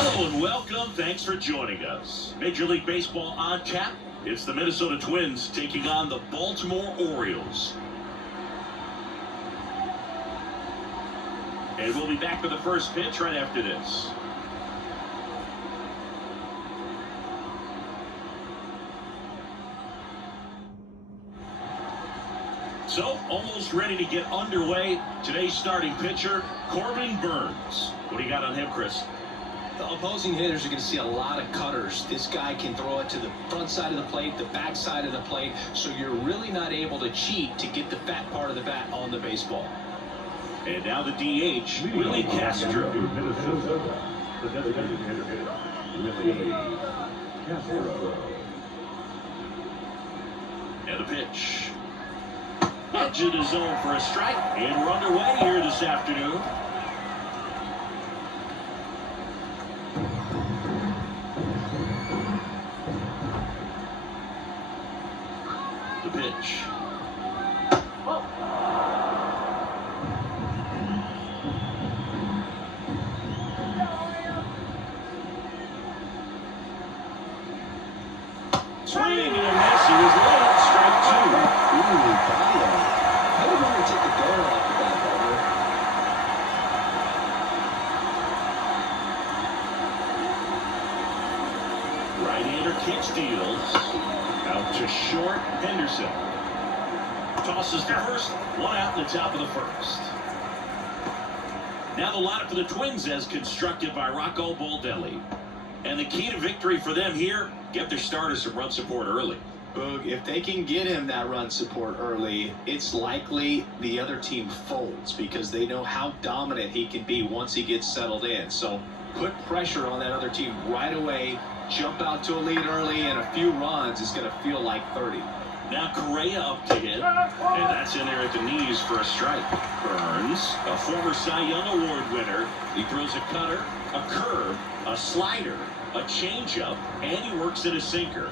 Hello and welcome. Thanks for joining us. Major League Baseball on tap. It's the Minnesota Twins taking on the Baltimore Orioles. And we'll be back for the first pitch right after this. So, almost ready to get underway. Today's starting pitcher, Corbin Burnes. What do you got on him, Chris? The opposing hitters are going to see a lot of cutters. This guy can throw it to the front side of the plate, the back side of the plate, so you're really not able to cheat to get the fat part of the bat on the baseball. And now the DH, Willie Castro. The designated hitter, Willie Castro. And the pitch. Edge of the zone for a strike. And we're underway here this afternoon. The pitch. Swing and a miss. He was late. Strike two. Ooh, Badia. I would want to take the door off the bat, Bubba. Right-hander kick steals. Out to short. Henderson tosses to first. One out in the top of the first. Now the lineup for the Twins as constructed by Rocco Baldelli. And the key to victory for them here, get their starters some run support early. Boog, if they can get him that run support early, it's likely the other team folds because they know how dominant he can be once he gets settled in. So put pressure on that other team right away, jump out to a lead early, and a few runs is going to feel like 30. Now Correa up to hit, and that's in there at the knees for a strike. Burnes, a former Cy Young Award winner, he throws a cutter, a curve, a slider, a changeup, and he works at a sinker.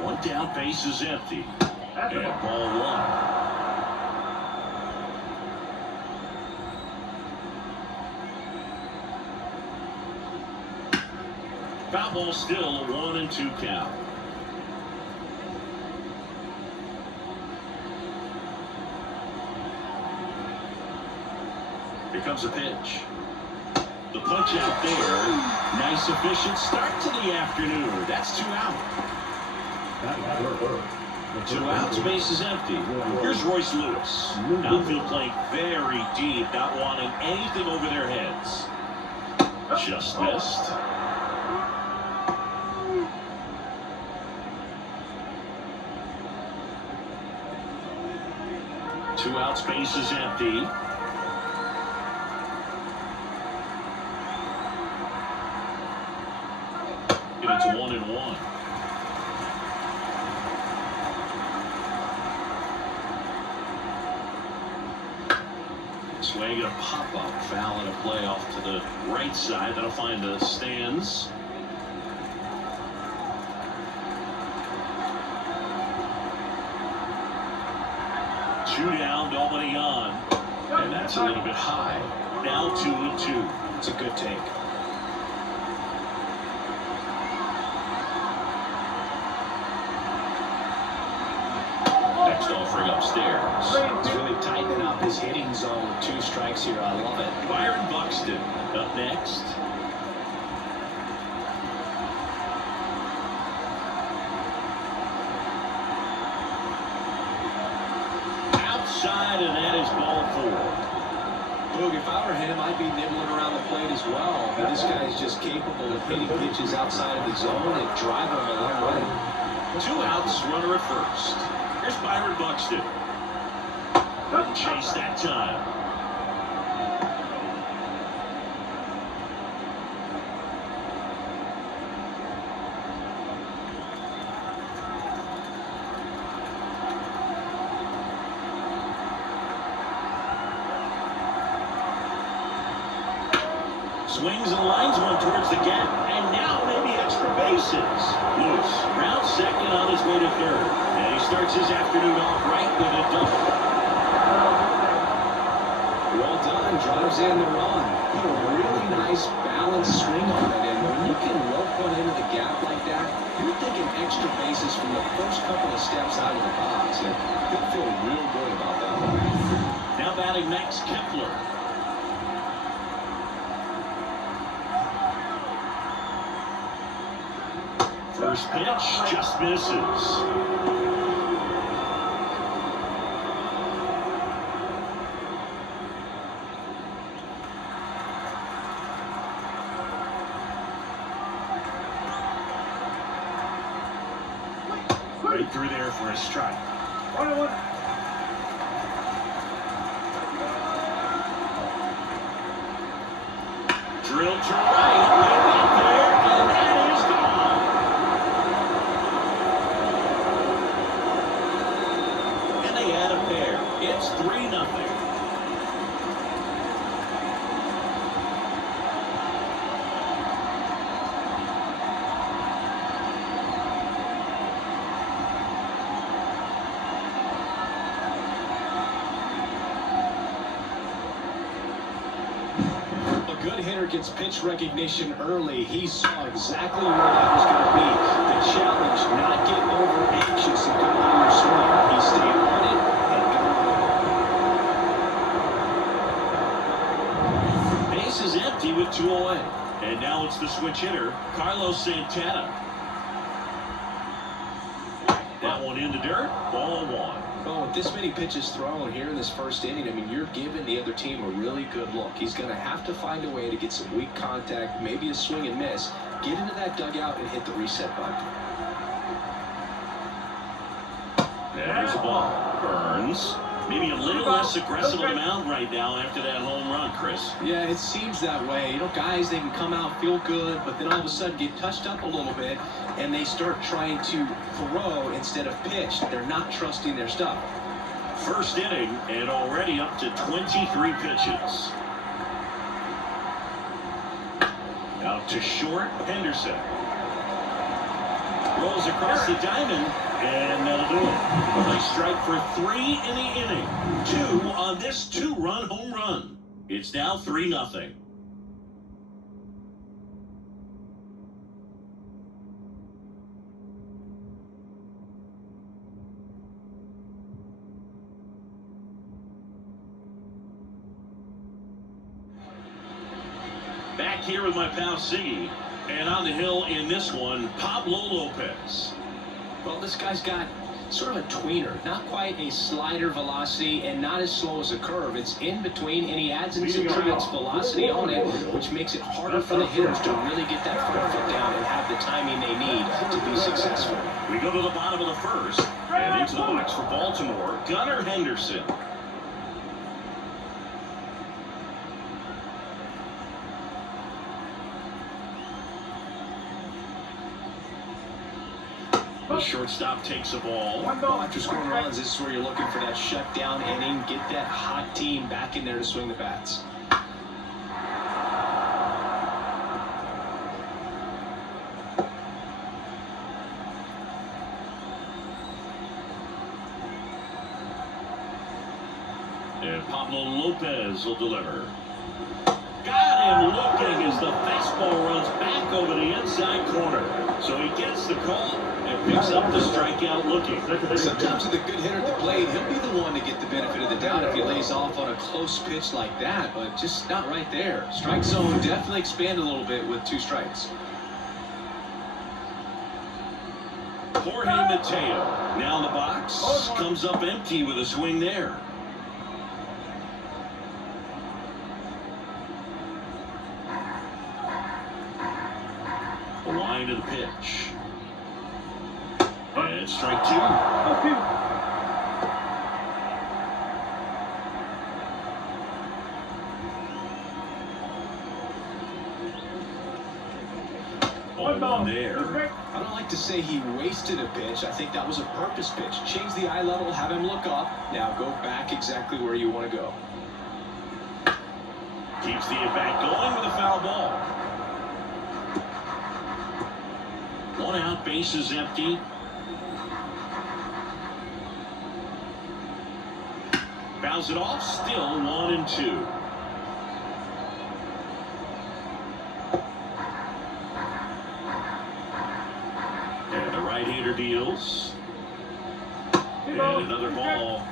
One down, base is empty. And ball one. Foul ball still, a 1-2 count. Here comes a pitch. The punch out there. Nice efficient start to the afternoon. That's 2 out. 2 outs, base is empty. Here's Royce Lewis. Outfield playing very deep, not wanting anything over their heads. Just missed. Two outs, base is empty. And it's 1-1. Swing and a pop-up foul and a play off to the right side. That'll find the stands. Two down, nobody on. And that's a little bit high. Now 2-2. It's a good take. Next offering upstairs. He's really tightening up his hitting zone with 2 strikes here. I love it. Byron Buxton up next. Outside, and that is ball 4. Boog, if I were him, I'd be nibbling around the plate as well. But this guy is just capable of hitting pitches outside of the zone and driving them a long way. 2 outs, runner at first. Here's Byron Buxton. Couldn't chase that time. Swings and lines one towards the gap. And now maybe extra bases. Lewis rounds second on his way to third. And he starts his afternoon off right with a double. Well done. Drives in the run. Put a really nice balanced swing on it. And when you can rope one into the gap like that, you're thinking extra bases from the first couple of steps out of the box. And you'll feel real good about that one. Now batting Max Kepler. First pitch just misses. Right through there for a strike. 1-1. Drilled to right, way back there, and that is gone. And they add a pair. It's 3-0. Good hitter gets pitch recognition early. He saw exactly where that was going to be. The challenge, not get over anxious and come out of your swing. He stayed on it and got it. Base is empty with 2 away. And now it's the switch hitter, Carlos Santana. That one in the dirt, ball 1. Well, with this many pitches thrown here in this first inning, I mean, you're giving the other team a really good look. He's going to have to find a way to get some weak contact, maybe a swing and miss, get into that dugout and hit the reset button. There's a ball. Burns. Maybe a little less aggressive on the mound right now after that home run, Chris. Yeah, it seems that way. You know, guys, they can come out, feel good, but then all of a sudden get touched up a little bit, and they start trying to throw instead of pitch. They're not trusting their stuff. First inning, and already up to 23 pitches. Out to short, Henderson. Rolls across the diamond, and that'll do it. A nice strike for 3 in the inning. 2 on this 2-run home run. It's now 3-0. Back here with my pal Siggy, and on the hill in this one, Pablo Lopez. Well, this guy's got sort of a tweener, not quite a slider velocity and not as slow as a curve. It's in between, and he adds and subtracts velocity on it, which makes it harder for the hitters to really get that front foot down and have the timing they need to be successful. We go to the bottom of the first, and into the box for Baltimore, Gunnar Henderson. The shortstop takes the ball. After scoring runs, this is where you're looking for that shutdown inning, get that hot team back in there to swing the bats. And Pablo Lopez will deliver. Got him looking as the fastball runs back over the inside corner. So he gets the call and picks up the strikeout looking. Sometimes with a good hitter at the plate, he'll be the one to get the benefit of the doubt if he lays off on a close pitch like that, but just not right there. Strike zone definitely expand a little bit with 2 strikes. Jorge Mateo now in the box, comes up empty with a swing there. The line to the pitch. And strike 2. Ball there. I don't like to say he wasted a pitch. I think that was a purpose pitch. Change the eye level, have him look up. Now go back exactly where you want to go. Keeps Gets the at-bat going with a foul ball. One out, base is empty. Fouls it off, still 1-2. And the right-hander deals. And another ball.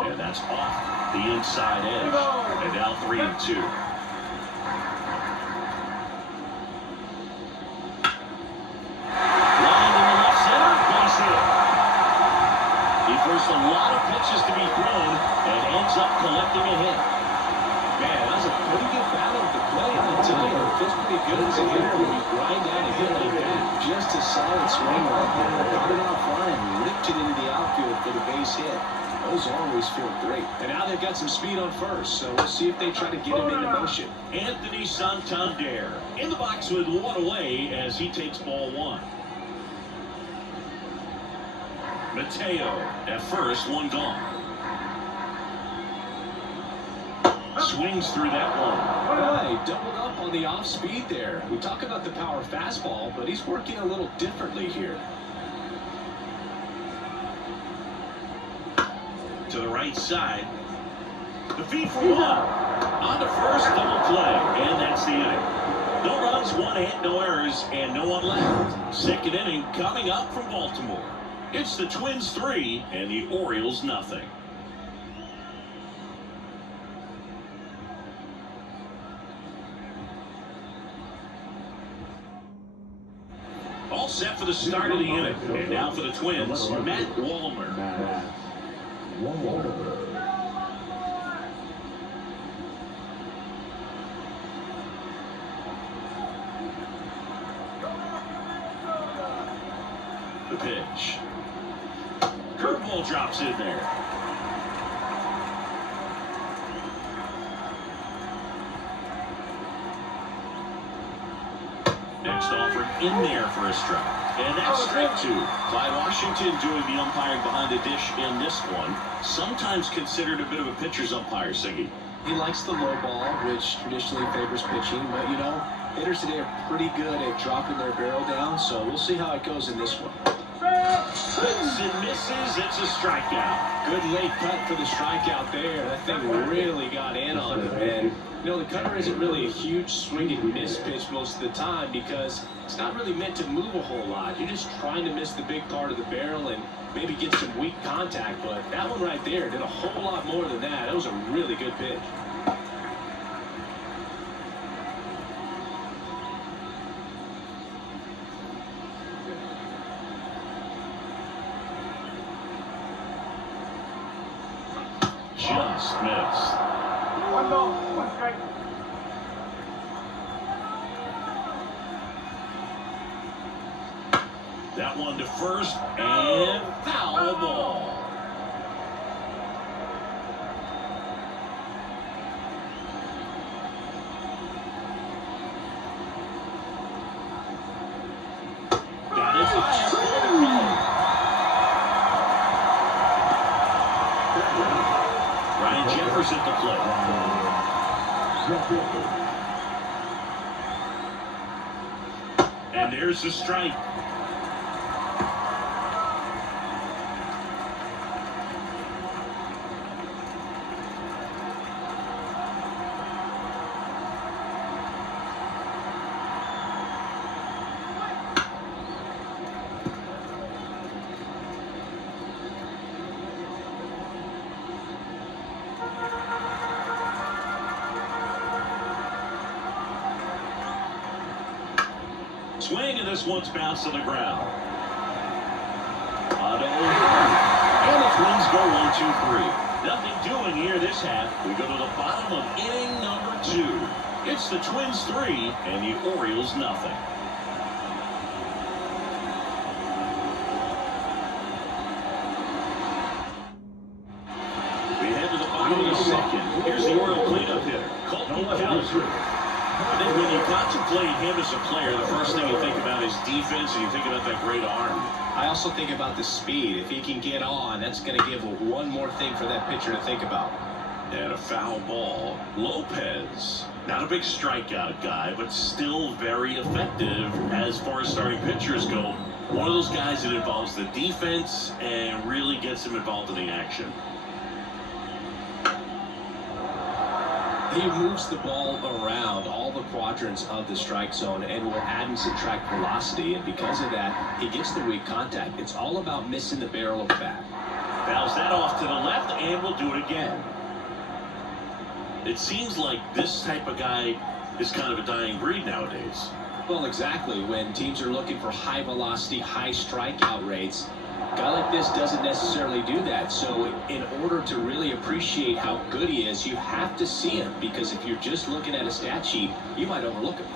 And that's off the inside edge. And now 3-2. First, a lot of pitches to be thrown and ends up collecting a hit. Man, that was a pretty good battle at the plate. I'll tell you, it feels pretty good as a hitter when you grind down a hit like that. Just a solid swing right there. Got it off line, ripped it into the outfield for the base hit. Those always feel great. And now they've got some speed on first, so we'll see if they try to get him into motion. Anthony Santander in the box with one away as he takes ball one. Mateo at first, one gone. Swings through that one. Right, doubled up on the off speed there. We talk about the power fastball, but he's working a little differently here. To the right side. The feed for one. On to first, double play. And that's the inning. No runs, one hit, no errors, and no one left. Second inning coming up from Baltimore. It's the Twins 3 and the Orioles nothing. All set for the start of the inning. And now for the Twins, Matt Wallmer. The pitch. Curveball drops in there. Next offering in there for a strike. And that's strike two. Clyde Washington doing the umpiring behind the dish in this one. Sometimes considered a bit of a pitcher's umpire, Siggy. He likes the low ball, which traditionally favors pitching, but you know, hitters today are pretty good at dropping their barrel down, so we'll see how it goes in this one. Hits and misses, it's a strikeout. Good late cut for the strikeout there. That thing really got in on him, and you know, the cutter isn't really a huge swing and miss pitch most of the time because it's not really meant to move a whole lot. You're just trying to miss the big part of the barrel and maybe get some weak contact, but that one right there did a whole lot more than that. That was a really good pitch. Just missed. One ball, one strike. That one to first and foul ball. Got it to Ryan Jeffers at the plate. And there's the strike. Swing, and this one's bounced to the ground. And the Twins go 1-2-3. Nothing doing here this half. We go to the bottom of inning number 2. It's the Twins 3 and the Orioles nothing. second. Here's the Oriole cleanup hitter, Colton Cowser. I think when you contemplate him as a player, the first thing you think about is defense, and you think about that great arm. I also think about the speed. If he can get on, that's going to give one more thing for that pitcher to think about. And a foul ball. Lopez, not a big strikeout guy, but still very effective as far as starting pitchers go. One of those guys that involves the defense and really gets him involved in the action. He moves the ball around all the quadrants of the strike zone and will add and subtract velocity, and because of that, he gets the weak contact. It's all about missing the barrel of the bat. Fouls that off to the left, and will do it again. It seems like this type of guy is kind of a dying breed nowadays. Well, exactly. When teams are looking for high velocity, high strikeout rates, a guy like this doesn't necessarily do that. So in order to really appreciate how good he is, you have to see him, because if you're just looking at a stat sheet, you might overlook him.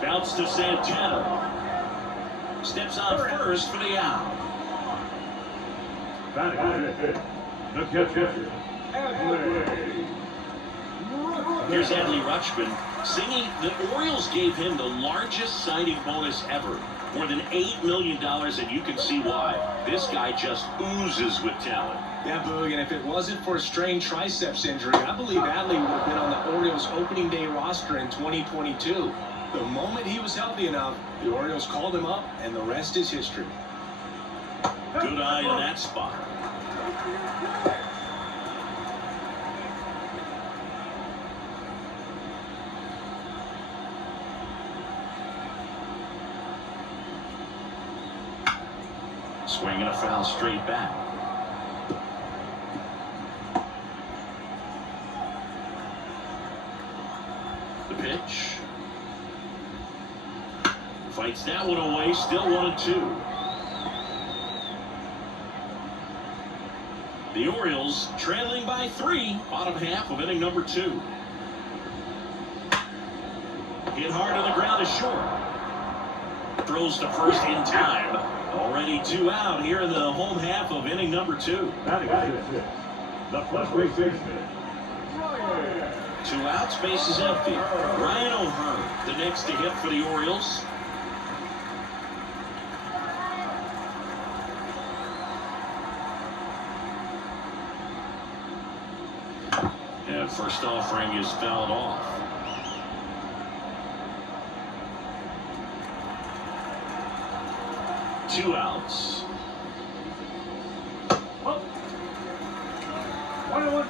Bounce to Santana. Steps on first for the out. The catcher. Here's Adley Rutschman singing. The Orioles gave him the largest signing bonus ever, more than $8 million, and you can see why. This guy just oozes with talent. Yeah, Boog, and if it wasn't for a strained triceps injury, I believe Adley would have been on the Orioles opening day roster in 2022. The moment he was healthy enough, the Orioles called him up, and the rest is history. Good eye in that spot. Swinging a foul straight back. The pitch. Fights that one away, still 1-2. The Orioles trailing by 3, bottom half of inning number 2. Hit hard on the ground is short. Throws to first in time. Already 2 out here in the home half of inning number 2. The first base baseman. 2 outs, base is empty. Ryan O'Hearn, the next to hit for the Orioles. And first offering is fouled off. Two outs. Oh. 1-1.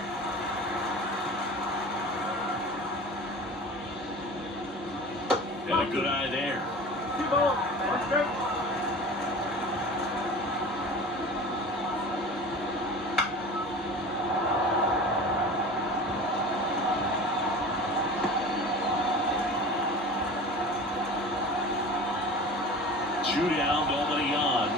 And a good eye there. 2 balls. 1 strike. Two down, nobody on.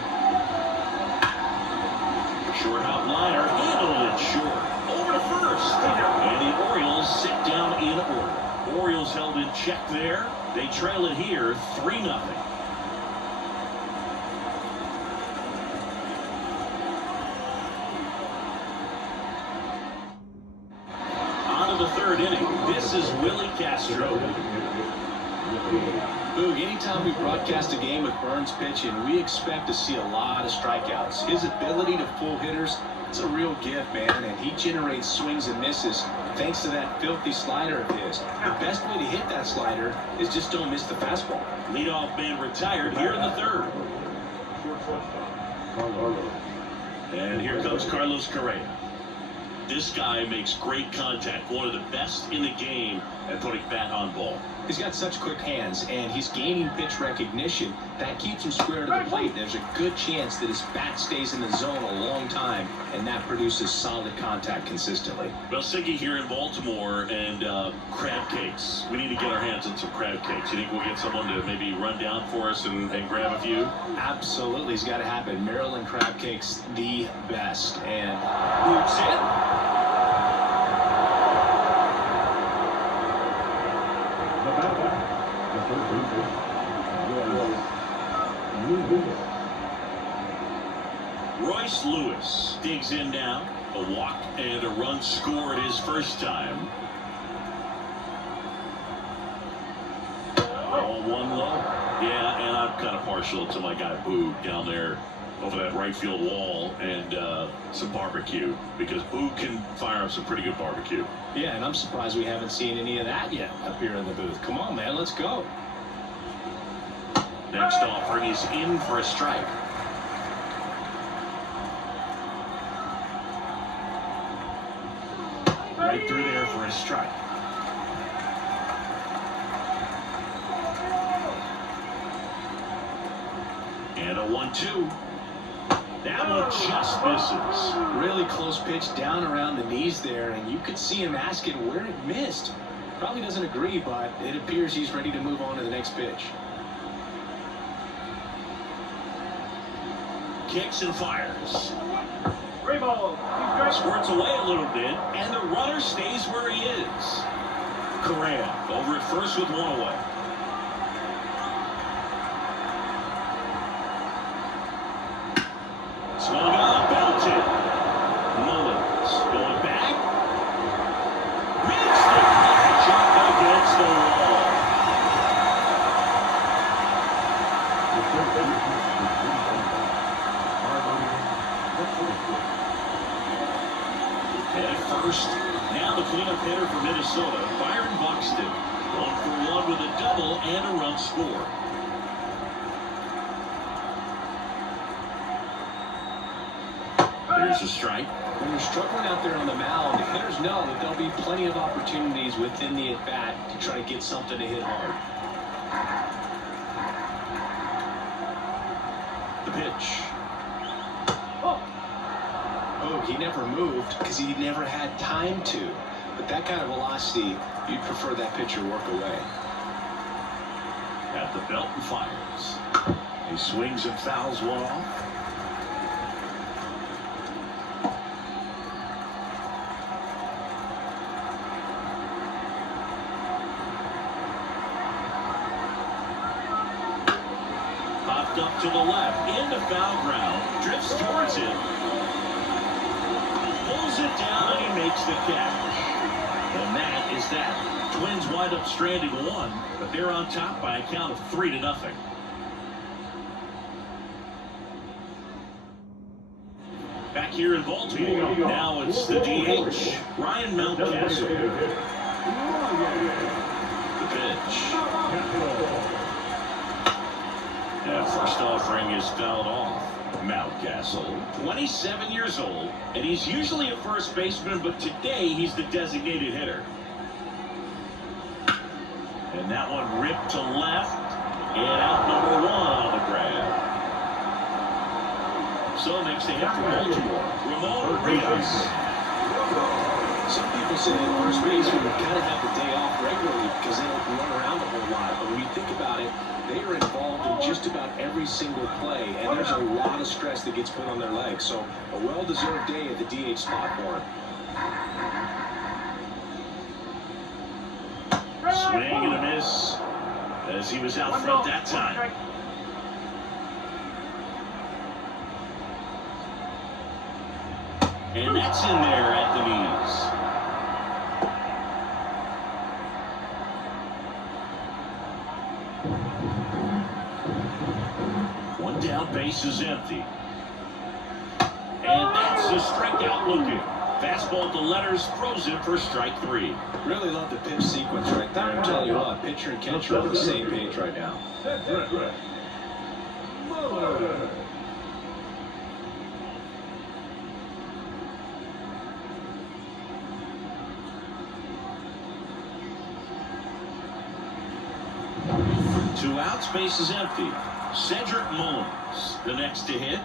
Short out liner, handled it short. Over to first. And the Orioles sit down in order. Orioles held in check there. They trail it here, 3-0. On to the 3rd inning. This is Willie Castro. Boog, anytime we broadcast a game with Burns pitching, we expect to see a lot of strikeouts. His ability to pull hitters, it's a real gift, man, and he generates swings and misses thanks to that filthy slider of his. The best way to hit that slider is just don't miss the fastball. Leadoff man retired here in the 3rd. And here comes Carlos Correa. This guy makes great contact, one of the best in the game at putting bat on ball. He's got such quick hands, and he's gaining pitch recognition. That keeps him square to the plate. There's a good chance that his bat stays in the zone a long time, and that produces solid contact consistently. Well, Siggy here in Baltimore, and crab cakes. We need to get our hands on some crab cakes. You think we'll get someone to maybe run down for us and grab a few? Absolutely, it's got to happen. Maryland crab cakes, the best. And Boots it. Royce Lewis digs in now. A walk and a run scored his first time. All one low. Yeah, and I'm kind of partial to my guy Boo down there over that right field wall and some barbecue, because Boo can fire up some pretty good barbecue. Yeah, and I'm surprised we haven't seen any of that yet up here in the booth. Come on, man, let's go. Next offering is in for a strike. Right through there for a strike. And a 1-2. That one just misses. Really close pitch down around the knees there, and you could see him asking where it missed. Probably doesn't agree, but it appears he's ready to move on to the next pitch. Kicks and fires. Strike. Squirts away a little bit, and the runner stays where he is. Correa over at first with one away. Swung on, belted. Mullins going back. Missed the catch up against the wall. At first, now the cleanup hitter for Minnesota, Byron Buxton. 1-for-1 with a double and a run score. There's a strike. When you're struggling out there on the mound, the hitters know that there'll be plenty of opportunities within the at-bat to try to get something to hit hard. The pitch. Oh, he never moved because he never had time to. But that kind of velocity, you'd prefer that pitcher work away. At the belt and fires. He swings and fouls one off. Popped up to the left, into foul ground, drifts towards it. Pulls it down and he makes the catch. And that is that. Twins wind up stranding one, but they're on top by a count of 3-0. Back here in Baltimore, now it's the DH, Ryan Mountcastle. The pitch. Now first offering is fouled off. Mountcastle, 27 years old, and he's usually a first baseman, but today he's the designated hitter. And that one ripped to left, and out number one on the grab. So next to him from Baltimore, Ramon Urias. Some people say that first baseman would kind of have the day off regularly because they don't run around a whole lot. But when you think about it, they are involved in just about every single play, and there's a lot of stress that gets put on their legs. So a well-deserved day at the DH spot for him. Swing and a miss as he was out front that time. And that's in there at the knees. One down, base is empty. And that's a strikeout looking. Fastball to letters, throws in for strike 3. Really love the pitch sequence right there. I'm telling you what, pitcher and catcher are on the same page right now. Two outs, base is empty. Cedric Mullins, the next to hit.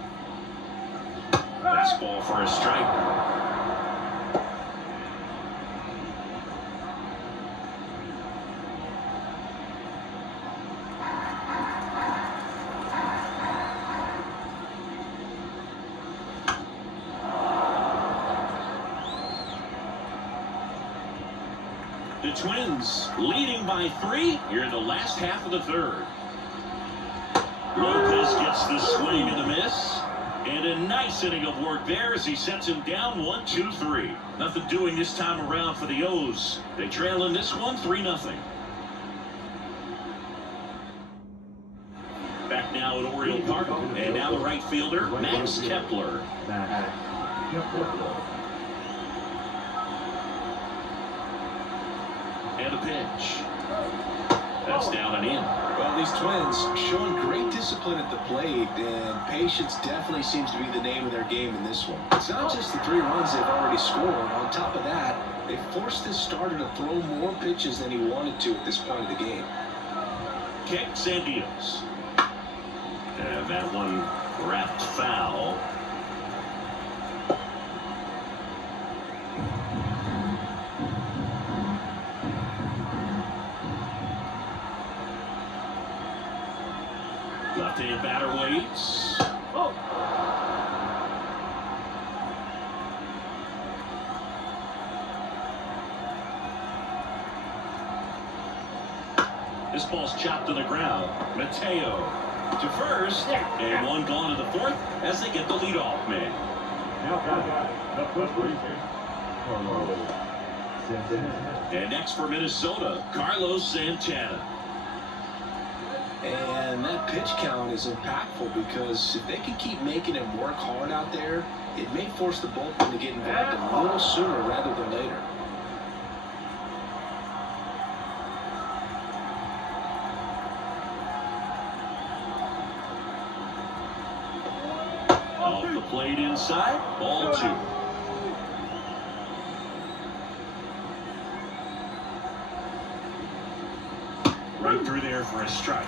Fastball for a strike. The Twins leading by 3 here in the last half of the third. Lopez gets the swing and the miss. And a nice inning of work there as he sets him down 1-2-3. Nothing doing this time around for the O's. They trail in this one 3-0. Back now at Oriole Park, and now the right fielder, Max Kepler. And a pitch. That's down and in. Well, these Twins showing great discipline at the plate, and patience definitely seems to be the name of their game in this one. It's not just the 3 runs they've already scored. On top of that, they forced this starter to throw more pitches than he wanted to at this point of the game. Kicks and deals. And that one wrapped foul. Left-hand batter waits. Oh. This ball's chopped to the ground. Mateo to first, and one gone to the fourth as they get the leadoff man. And next for Minnesota, Carlos Santana. And that pitch count is impactful because if they can keep making him work hard out there, it may force the bullpen to get involved a little sooner rather than later. Off the plate inside, ball 2. Right through there for a strike.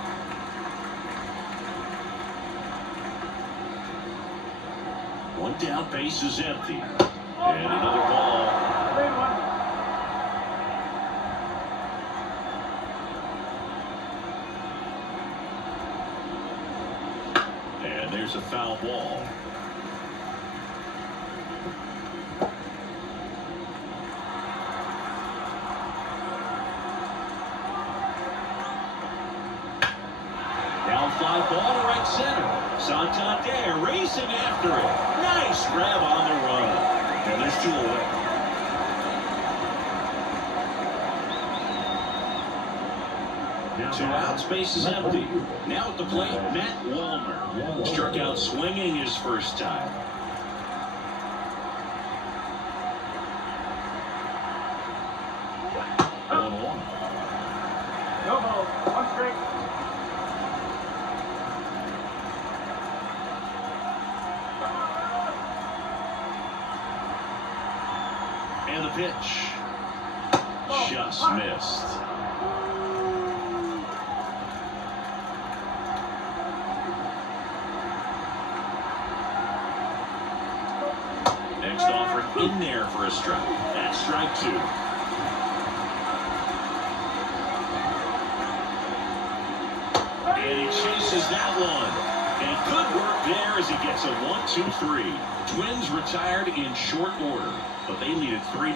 One down, base is empty. And another ball. And there's a foul ball. Down fly ball to right center. Santander racing after it. Nice grab on the run. And there's 2 away. Two outs, base is empty. Now at the plate, Matt Wallner. Struck out swinging his first time. On. No ball. 1 strike. And the pitch. Just missed. Next offer in there for a strike. That's strike 2. And he chases that one. And good work there as he gets a 1-2-3. Twins retired in short order, but they lead it 3-0.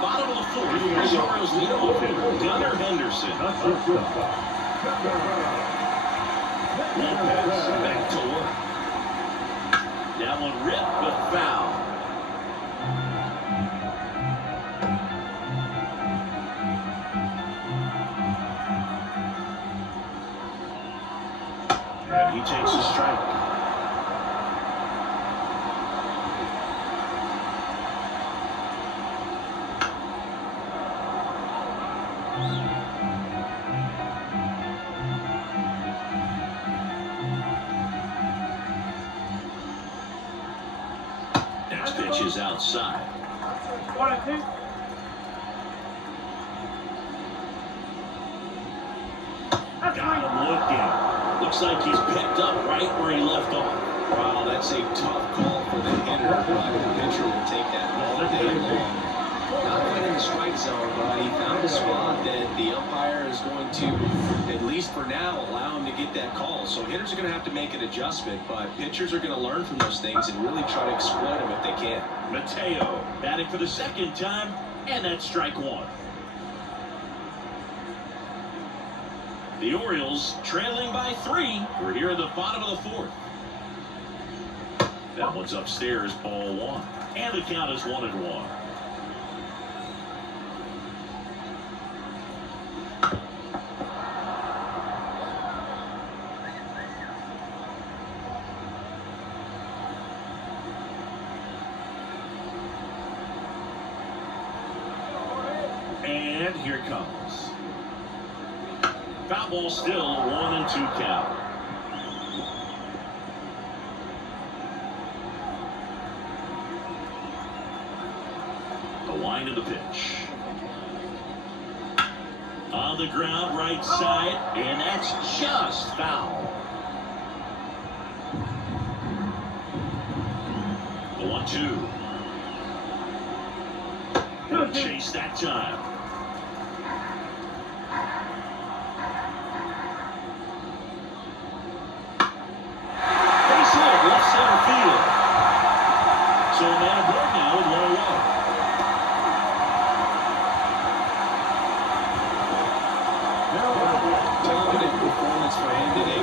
Bottom of the 4th, here's the Orioles leadoff hitter, Gunnar Henderson. Lopez back to work. That one ripped, but foul. And he takes a strike. Next pitch is outside. 1-2. Got him looking. Looks like he's picked up right where he left off. Wow, that's a tough call for the hitter, but the pitcher will take that all day long. Not quite in the strike zone, but he found a spot that the umpire is going to, at least for now, allow him to get that call. So hitters are going to have to make an adjustment, but pitchers are going to learn from those things and really try to exploit them if they can. Mateo batting for the 2nd time, and that's strike 1. The Orioles trailing by 3. We're here in the bottom of the 4th. That one's upstairs, ball 1. And the count is 1-1. And here it comes. Foul ball still, 1-2 count. The line of the pitch. On the ground, right side, and that's just foul. The 1-2. Chase that time. Base hit, left center field. So a man aboard now with 1-1. Dominant performance for him today.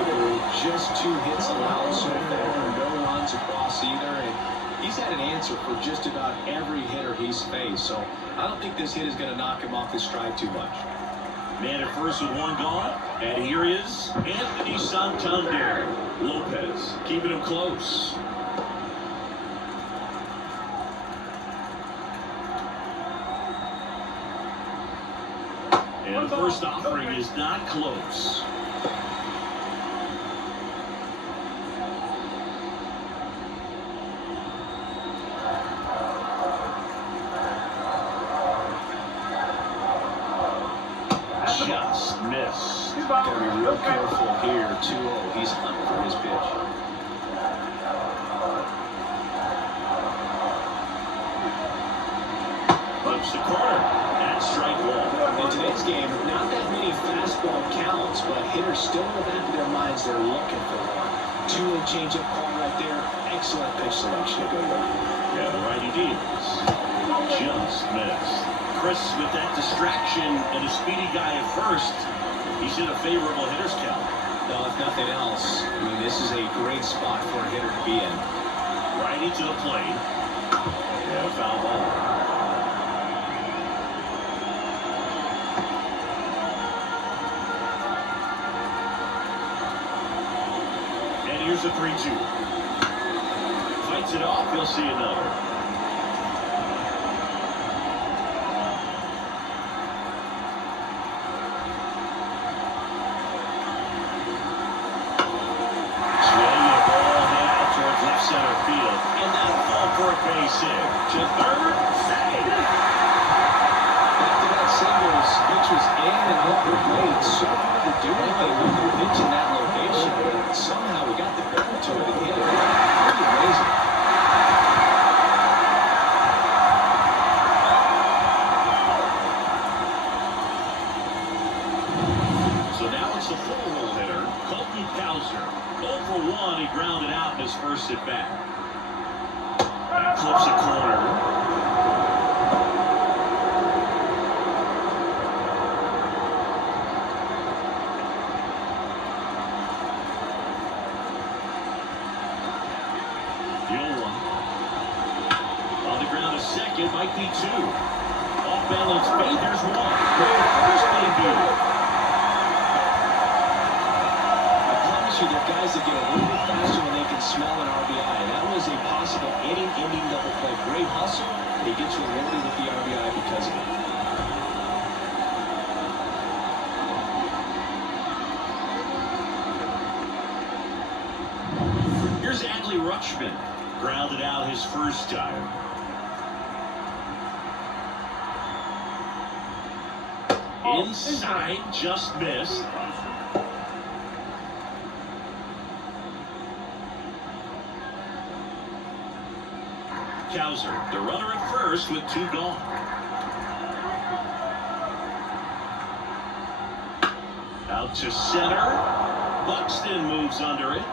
Just 2 hits allowed so far, no runs across either, and he's had an answer for just about every hitter he's faced. So I don't think this hit is going to knock him off his stride too much. Man at first with 1 gone, and here is Anthony Santander. Lopez keeping him close. And the first offering is not close. Just missed. Gotta be real careful here. 2-0. He's hunting for his pitch. Flips the corner. That's strike 1. In today's game, not that many fastball counts, but hitters still in the back of their minds, they're looking for one. 2-0 changeup call right there. Excellent pitch selection to go with. Yeah, the righty deals. Just missed. Chris, with that distraction and a speedy guy at first, he's in a favorable hitter's count. No, if nothing else, I mean, this is a great spot for a hitter to be in. Righty to the plate. Yeah, foul ball. And here's a 3-2. Fights it off, he'll see another. Center field, and that'll fall for a base hit. To third, save. After that singles, pitch was in and up the plate. So hard to do anything with the pitch in that location, but somehow we got the barrel to it and hit it. Pretty amazing. So now it's the full roll hitter, Colton Cowser. 0 for 1, he grounded out in his first at bat. And flips a corner. The 0-1. On the ground, a second, might be 2. Off balance, there's 1. First debut. There are guys that get a little bit faster when they can smell an RBI. And that was a possible inning-ending double play. Great hustle, and he gets rewarded with the RBI because of it. Here's Adley Rutschman. Grounded out his first time. Inside, just missed. Cowser, the runner at first with 2 gone. Out to center. Buxton moves under it.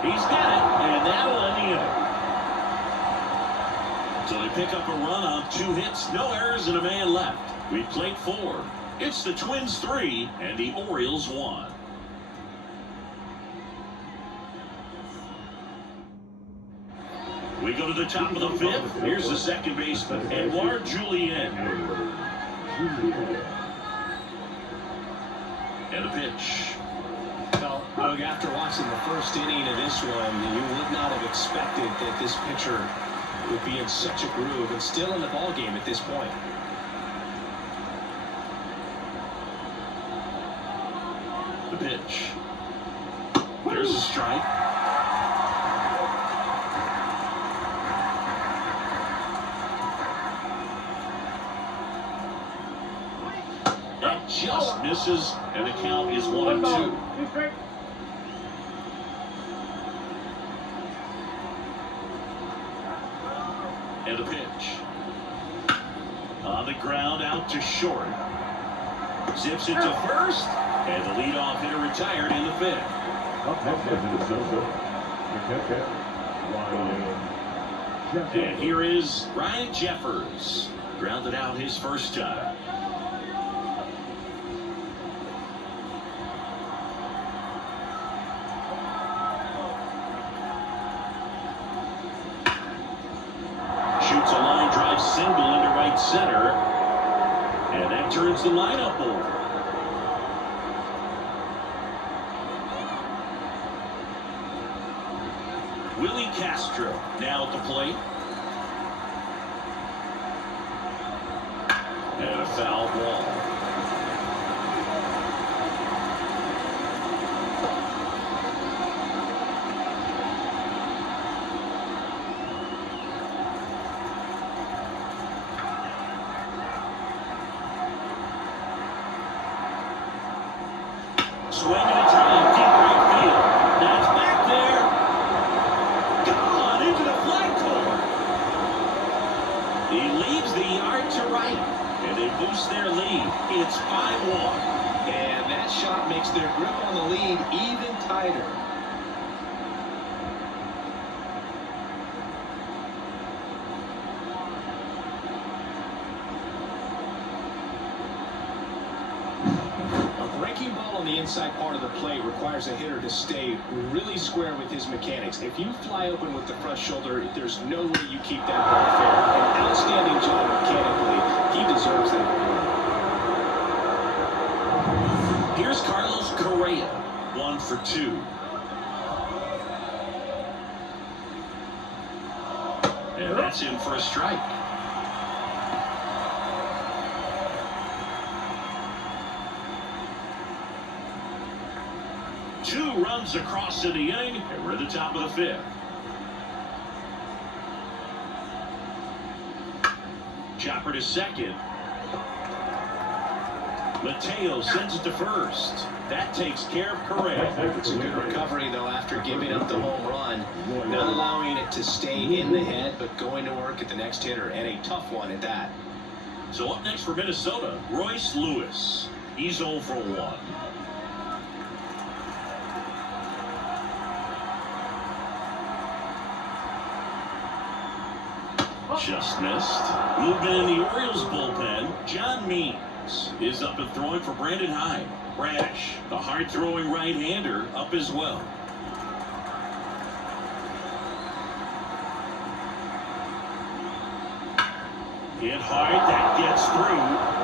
He's got it, and that'll end the inning. So they pick up a run on 2 hits, no errors, and a man left. We played 4. It's the Twins 3 and the Orioles 1. We go to the top of the fifth. Here's the second baseman, Edouard Julien. And a pitch. Well, Doug, after watching the first inning of this one, you would not have expected that this pitcher would be in such a groove and still in the ballgame at this point. The pitch. There's a strike. That just misses, and the count is 1-2. And a pitch. On the ground, out to short. Zips it to first, and the leadoff hitter retired in the fifth. And here is Ryan Jeffers. Grounded out his first time. Shoots a line drive single into right center. And that turns the lineup over. Willie Castro now at the plate. And a foul ball. Swing and a drive, deep right field. That's back there. Gone into the flagpole. He leaves the yard to right, and they boost their lead. It's 5-1. And that shot makes their grip on the lead even tighter. Breaking ball on the inside part of the plate requires a hitter to stay really square with his mechanics. If you fly open with the front shoulder, there's no way you keep that ball fair. An outstanding job mechanically. He deserves that. Here's Carlos Correa, 1 for 2. And that's in for a strike. Two runs across in the inning, and we're at the top of the fifth. Chopper to second. Mateo sends it to first. That takes care of Correa. It's a good recovery, though, after giving up the home run. Not allowing it to stay in the head, but going to work at the next hitter, and a tough one at that. So up next for Minnesota, Royce Lewis. He's 0 for 1. Just missed. Movement in the Orioles bullpen. John Means is up and throwing for Brandon Hyde. Bradish, the hard-throwing right-hander, up as well. Hit hard, that gets through.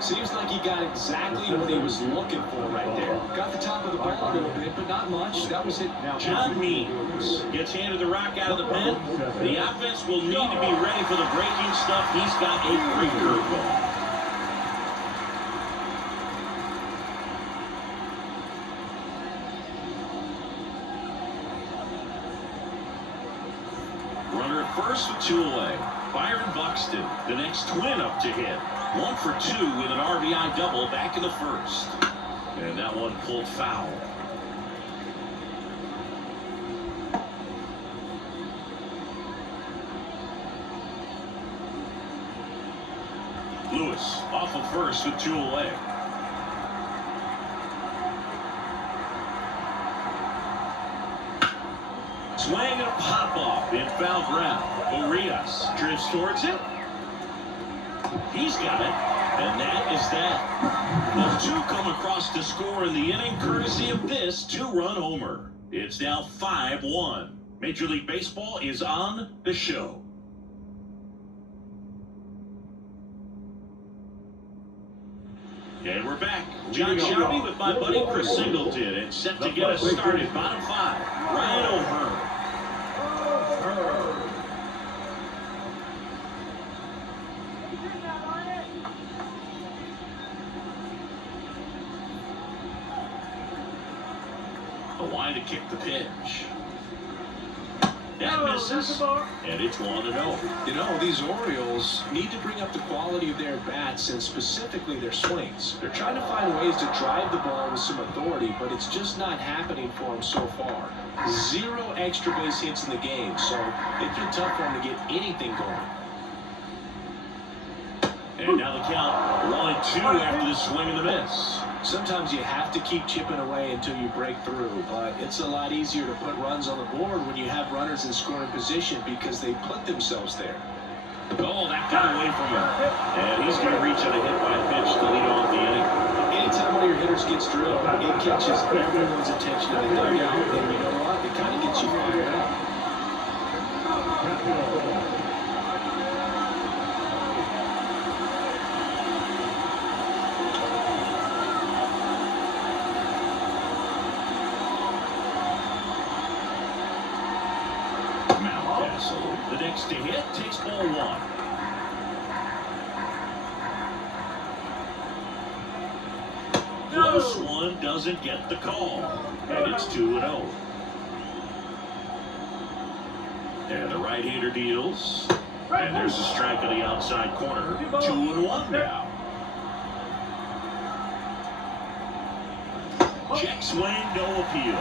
Seems like he got exactly what he was looking for right there. Got the top of the ball a little bit, but not much. That was it. John Means gets handed the rock out of the pen. The offense will need to be ready for the breaking stuff. He's got a great curveball. Runner at first with 2 away. Byron Buxton, the next twin up to hit. 1 for 2 with an RBI double back in the first. And that one pulled foul. Lewis off of first with 2 away. Swing and a pop off in foul ground. Urias drifts towards it. He's got it. And that is that. The two come across to score in the inning courtesy of this two-run homer. It's now 5-1. Major League Baseball is on the show. And we're back. John Shelby with my buddy Chris Singleton and set to get us started. Bottom five. Ryan O'Hearn. The line to kick the pitch. That misses, and it's 1-0. You know, these Orioles need to bring up the quality of their bats and specifically their swings. They're trying to find ways to drive the ball with some authority, but it's just not happening for them so far. 0 extra base hits in the game, so it's been tough for them to get anything going. And now the count 1-2 after the swing and the miss. Sometimes you have to keep chipping away until you break through, but it's a lot easier to put runs on the board when you have runners in scoring position because they put themselves there. Oh, that got away from him. And he's going to reach out a hit by pitch to lead off the inning. Anytime one of your hitters gets drilled, it catches everyone's attention in the dugout, and you know what? It kind of gets you fired up. The next to hit takes ball one. Close one doesn't get the call. And it's 2-0. And the right-hander deals. And there's a strike on the outside corner. 2-1 now. Check swing, no appeal.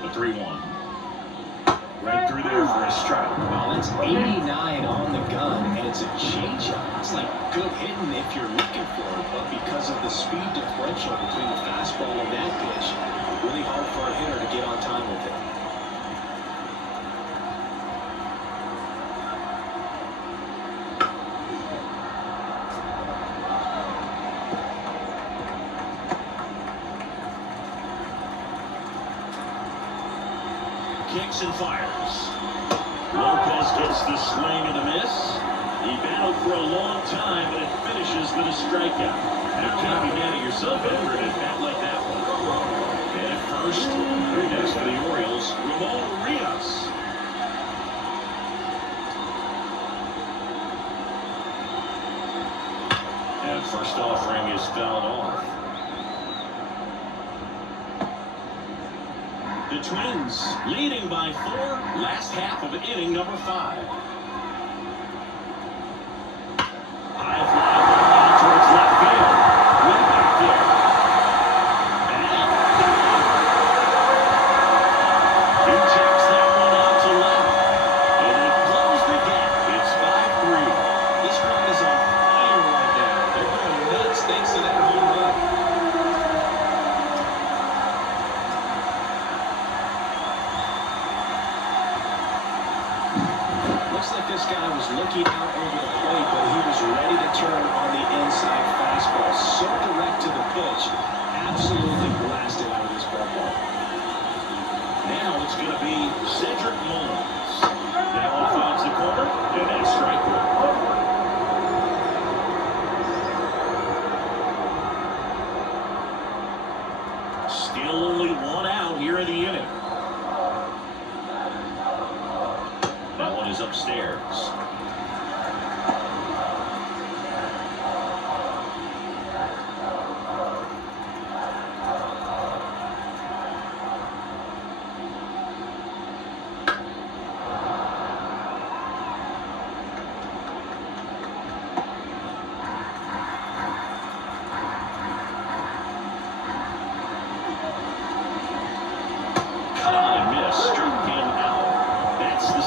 The 3-1. Right through there for a strike. Well, that's 89 on the gun, and it's a changeup. It's like good hitting if you're looking for it, but because of the speed differential between the fastball and that pitch, really hard for a hitter to get on time with it. Kicks and fires. Lopez gets the swing and the miss. He battled for a long time, but it finishes with a strikeout. You can't be mad at yourself ever in a bat like that one. And at first, next for the Orioles, Urias. And first offering is fouled off. The Twins leading by 4, last half of inning number 5. High fly ball towards left field. Way back there. And he checks that one out to left. And they close the gap. It's 5-3. This crowd is on fire right now. They're going nuts thanks to that home run. Looks like this guy was looking out over the plate, but he was ready to turn on the inside fastball. So direct to the pitch. Absolutely blasted out of this ballpark. Now it's going to be Cedric Mullins. That one finds the corner, and that's strike one. Still only one out here in the inning. That one is upstairs.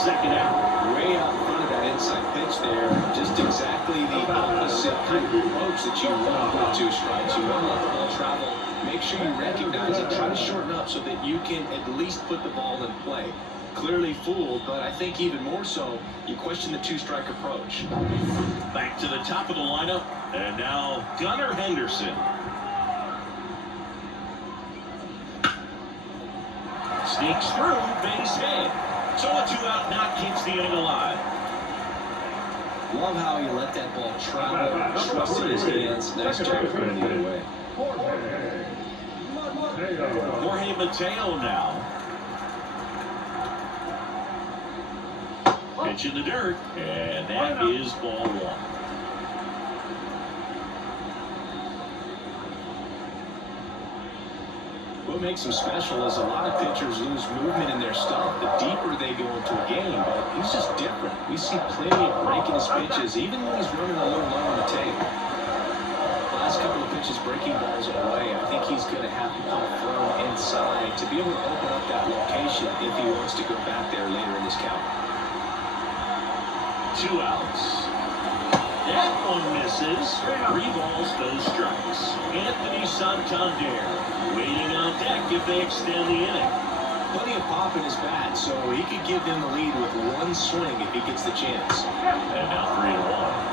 Second out, way out in front of that inside pitch there, just exactly the opposite aggressive kind of approach that you want with 2 strikes. You want to let the ball travel. Make sure you recognize it. Try to shorten up so that you can at least put the ball in play. Clearly fooled, but I think even more so, you question the 2-strike approach. Back to the top of the lineup, and now Gunnar Henderson. Sneaks through, base hit. So a 2-out knock keeps the inning alive. Love how he let that ball travel, trusted his hands. Nice job of putting it the other way. Jorge Mateo now. Pitch in the dirt, and that is ball 1. What makes him special is a lot of pitchers lose movement in their stuff the deeper they go into a game, but he's just different. We see plenty of breaking his pitches, even when he's running a little low on the tape. Last couple of pitches breaking balls away. I think he's going to have to come firm inside to be able to open up that location if he wants to go back there later in this count. 2 outs. That one misses. 3 balls, no strikes. Anthony Santander waiting on deck if they extend the inning. Plenty of pop in his bat, so he could give them the lead with 1 swing if he gets the chance. And now 3-1.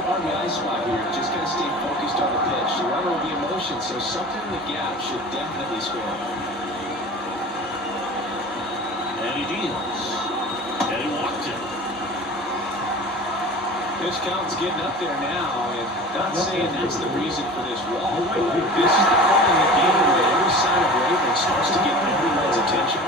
RBI spot here. Just got to stay focused on the pitch. The runner will be in motion, so something in the gap should definitely score. And he deals. And he walked it. Pitch count's getting up there now, and not saying that's the reason for this walk, but this is the point in the game where every sign of wavering starts to get everyone's attention.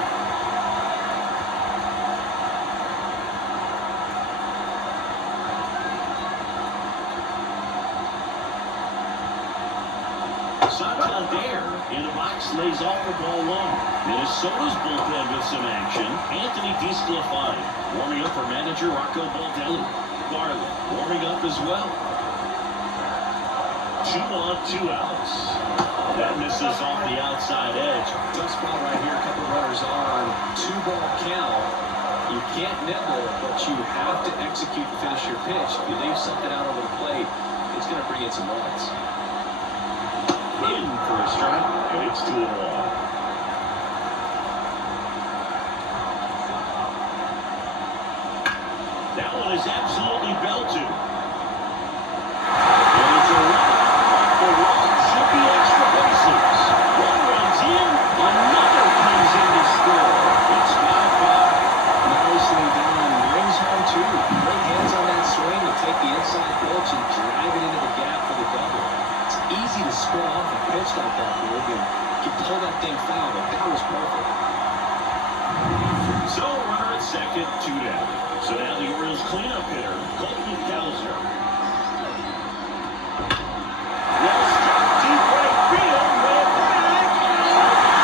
Santander in the box lays off for ball 1. Minnesota's bullpen with some action. Anthony DeSclafani warming up for manager Rocco Baldelli. Garland warming up as well. 2 on, 2 outs. That misses off the outside edge. Tough spot right here. A couple runners on. 2-ball count. You can't nibble, but you have to execute and finish your pitch. If you leave something out over the plate, it's going to bring in some runs. In for a strike, and it's 2-1. That one is absolutely belted. And it's a run. The run should be extra bases. One runs in, another comes in to score. It's 5-5. Nicely done. Brings home 2. Great hands on that swing to take the inside pitch and drive it into the gap for the double. It's easy to spin off a pitch like that, Greg, and you can pull that thing foul, but that was perfect. So runner at second, 2 down. So now the Orioles cleanup hitter, Colton Cowser. Well struck deep right field, way back,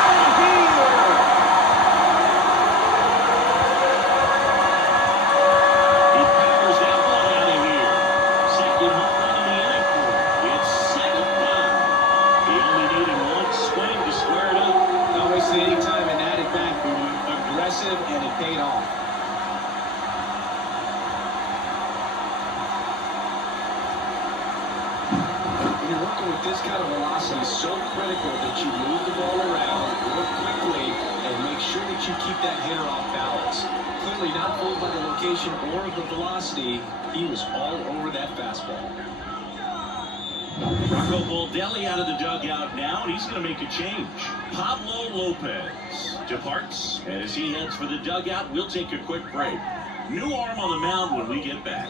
and here. He powers that one out of here. Second home run in the inning for him. It's 7-5. He only needed 1 swing to square it up. Not wasting any time in that at bat, aggressive, and it paid off. When you're working with this kind of velocity, so critical that you move the ball around, work quickly, and make sure that you keep that hitter off balance. Clearly not fooled by the location or the velocity. He was all over that fastball. Rocco Baldelli out of the dugout now, and he's going to make a change. Pablo Lopez departs, and as he heads for the dugout, we'll take a quick break. New arm on the mound when we get back.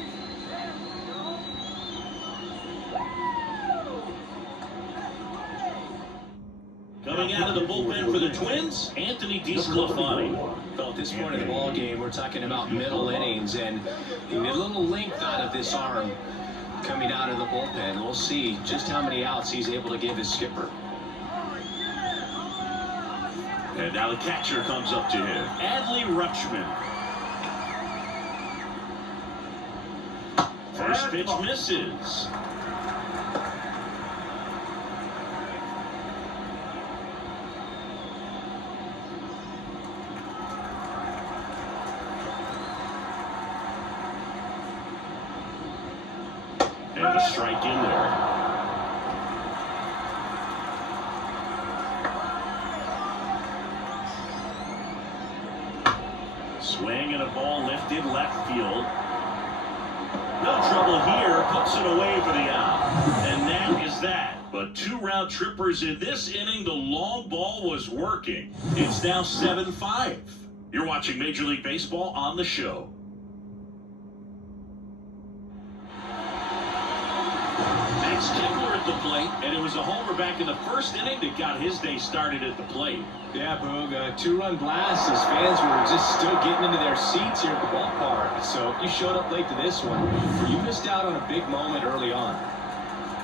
Coming out of the bullpen for the Twins, Anthony DeSclafani. Well, at this point in the ball game, we're talking about middle innings, and you need a little length out of this arm coming out of the bullpen. We'll see just how many outs he's able to give his skipper. And now the catcher comes up to him, Adley Rutschman. First pitch misses. a strike in there. Swing and a ball lifted left field. No trouble here. Puts it away for the out. And that is that. But 2 round trippers in this inning. The long ball was working. It's now 7-5. You're watching Major League Baseball on the show. Max Kepler at the plate, and it was a homer back in the first inning that got his day started at the plate. Yeah, Boog, a 2-run blast. His fans were just still getting into their seats here at the ballpark. So if you showed up late to this one, you missed out on a big moment early on.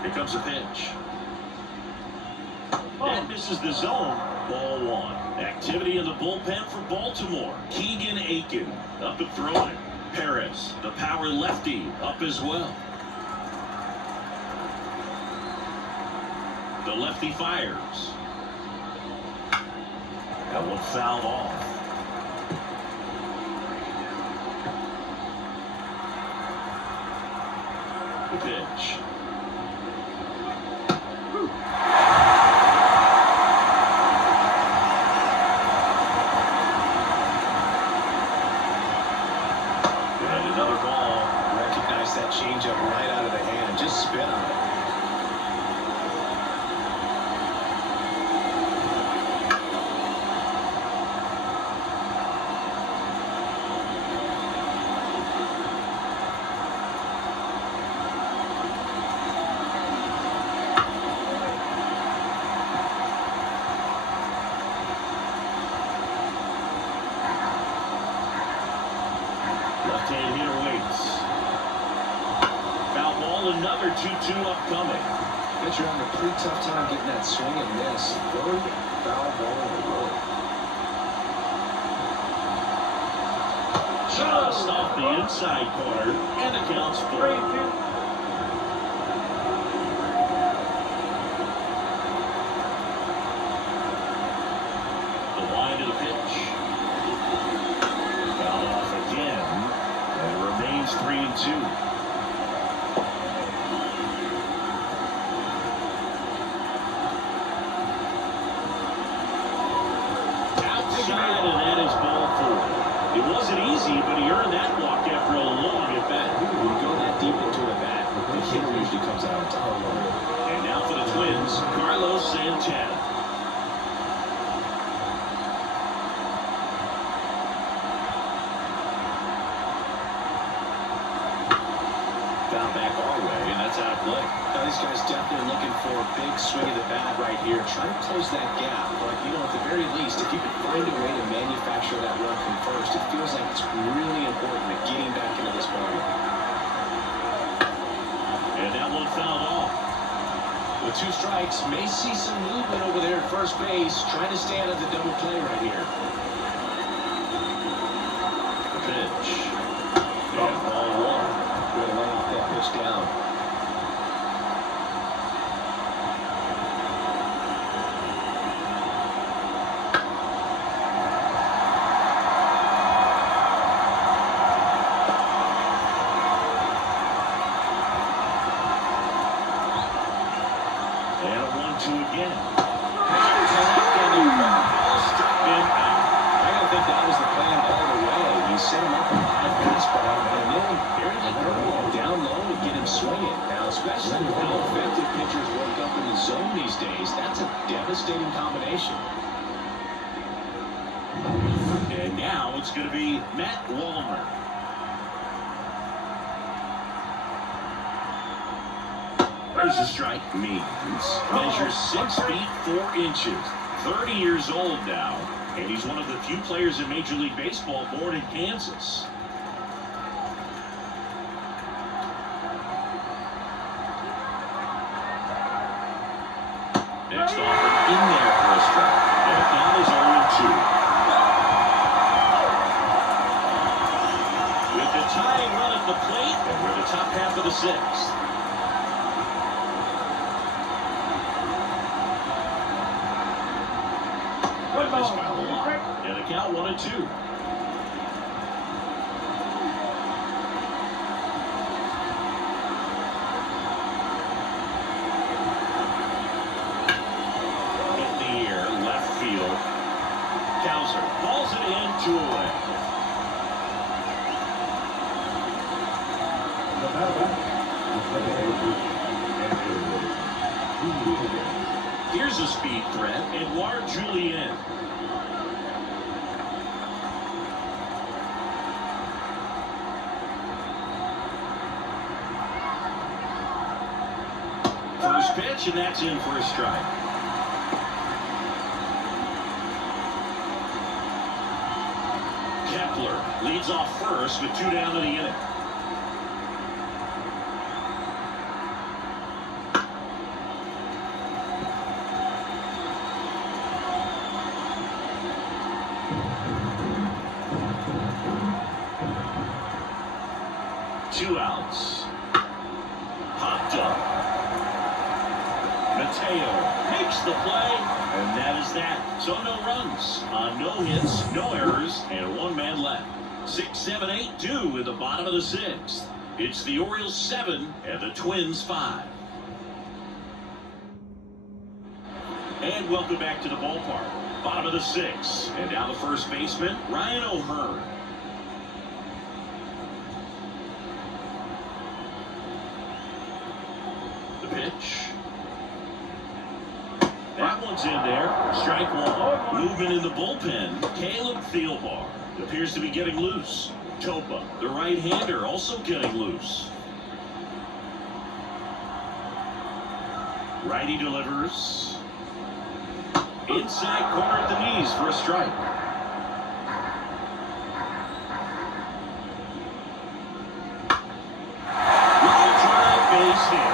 Here comes a pitch. That misses the zone. Ball 1. Activity in the bullpen for Baltimore. Keegan Aiken up and throwing. Perez, the power lefty, up as well. The lefty fires. That one fouled off. The pitch. And another ball. Recognize that changeup right out of the hand. Just spin on it. Left-hand hitter waits. Foul ball, another 2-2 upcoming. Pitcher having a pretty tough time getting that swing and miss. 3rd foul ball in a row. Just off the inside corner, and the count's 4. The line of the pitch. Foul off again, and it remains 3-2. Outside, and that is ball 4. It wasn't easy, but he earned that walk after a long at bat. When you go that deep into a bat, the hitter usually comes out on top. And now for the Twins, Carlos Santana. Foul back our way, and that's out of play. Now, these guys definitely looking for a big swing of the bat right here. Trying to close that gap. But, you know, at the very least, if you could find a way to manufacture that run from first, it feels like it's really important to getting back into this ball. And that one fouled off. With 2 strikes, may see some movement over there at first base. Trying to stay out of the double play right here. The pitch. And ball 1. Way to lay off that pitch down. And a 1-2 again. Pitcher's left, and the ball struck him out. I don't think that was the plan all the way. He set him up in a high fastball, and then barely curveball down low to get him swinging. Now, especially with how effective pitchers work up in the zone these days, that's a devastating combination. And now it's going to be Matt Wallner. There's a strike. Means measures 6 feet 4 inches. 30 years old now, and he's one of the few players in Major League Baseball born in Kansas. Next offer in there for a strike, and the count is 0-2. With the tying run at the plate, and we're the top half of the 6th. And the count 1-2. 2 away. Here's a speed threat, Edouard Julien. First pitch, and that's in for a strike. Kepler leads off first with 2 down in the inning. Two outs. Popped up. Mateo makes the play, and that is that. So no runs, no hits, no errors, and 1 man left. 6, 7, 8, 2 in the bottom of the 6th. It's the Orioles 7 and the Twins 5. And welcome back to the ballpark. Bottom of the 6th, and now the first baseman, Ryan O'Hearn. The pitch. That one's in there. Strike 1. Movement in the bullpen. Caleb Thielbar appears to be getting loose. Topa, the right-hander, also getting loose. Righty delivers. Inside corner at the knees for a strike. Line drive, base hit.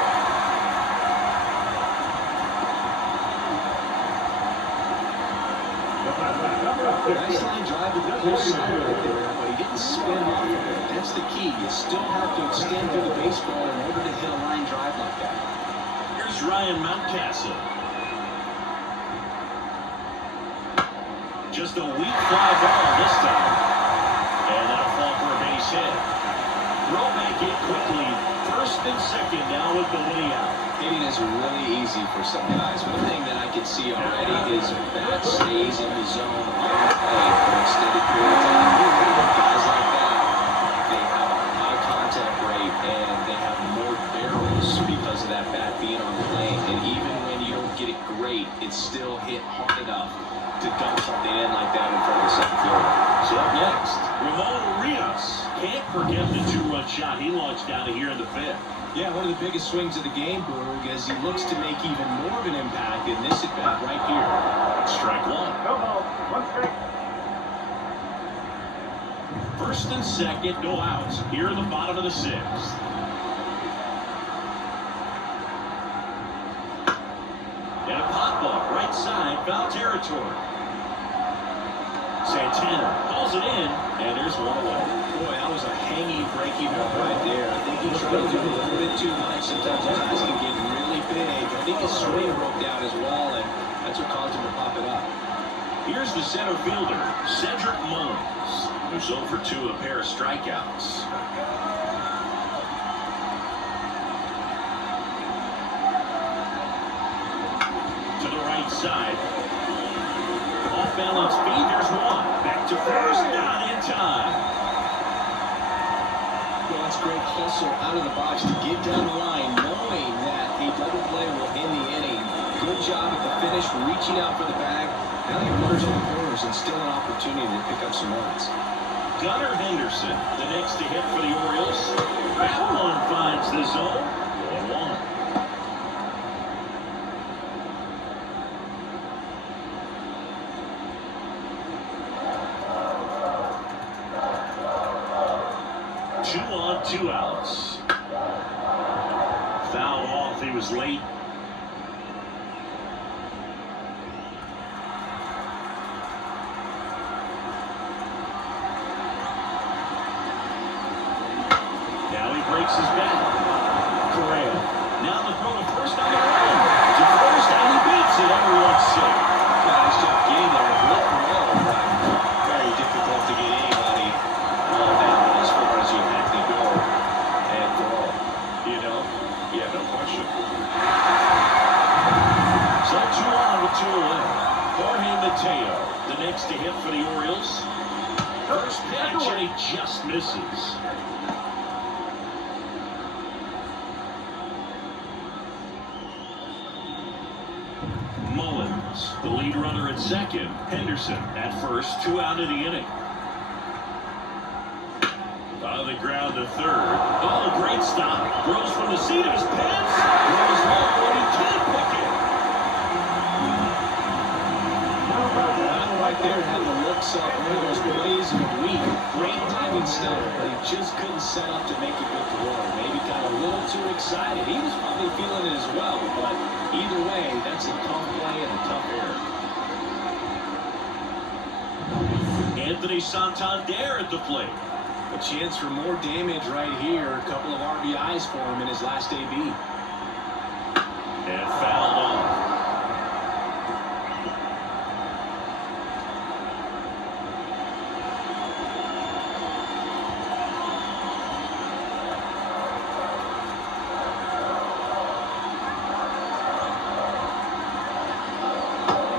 Nice line drive with the clear side right there, but he didn't spin off of it. That's the key. You still have to extend through the baseball in order to hit a line drive like that. Here's Ryan Mountcastle. Just a weak fly ball this time. And that'll fall for a base hit. Throw back in quickly. First and second now with the winning out. Hitting is really easy for some guys. One thing that I can see already is bat stays in the zone on the plate for an extended period of time. Guys like that, they have a high contact rate and they have more barrels because of that bat being on the plate. And even when you don't get it great, it's still hit hard enough to dump something in like that in front of the center field. So up next, Ramon Urias. Can't forget the 2-run shot he launched out of here in the 5th. Yeah, one of the biggest swings of the game, Boog, as he looks to make even more of an impact in this at-bat right here. Strike 1. No ball. 1 strike. First and second, no outs. Here in the bottom of the 6th. And a pop-up, right side, foul territory. Santana calls it in, and there's 1 away. Boy, that was a hanging, breaking ball right there. I think he tried to do a little bit too much. Sometimes his eyes can get really big. I think his swing broke down as well, and that's what caused him to pop it up. Here's the center fielder, Cedric Mullins, who's 0 for 2 with a pair of strikeouts. To the right side. Off balance speed, there's 1. Back to first, not in time. Well, that's great hustle out of the box to get down the line, knowing that a double play will end the inning. Good job at the finish, reaching out for the bag. Now he runners on the corners and still an opportunity to pick up some runs. Gunnar Henderson, the next to hit for the Orioles. That one finds the zone. 1-1. Two on, 2 outs. Foul off, he was late. Now he breaks his back. Correa. Now the throw to first on the run. To first, and he beats it. Everyone's safe. Nice job getting there. Look but very difficult to get anybody on that one as far as you have to go and throw. You know? Yeah, no question. So 2 on with 2 away. Jorge Mateo, the next to hit for the Orioles. First pitch, and he just misses. Mullins, the lead runner at second. Henderson at first, 2 out of the inning. On the ground to third. Oh, great stop. Throws from the seat of his pants. Throws low, and he can't pick it. That right there had the looks of one of those plays of the week. Great timing stuff, but he just couldn't set up to make a good throw. Maybe got a little too excited. He was probably feeling it as well, but either way, that's a tough play and a tough error. Anthony Santander at the plate. A chance for more damage right here. A couple of RBIs for him in his last AB. And fouled off.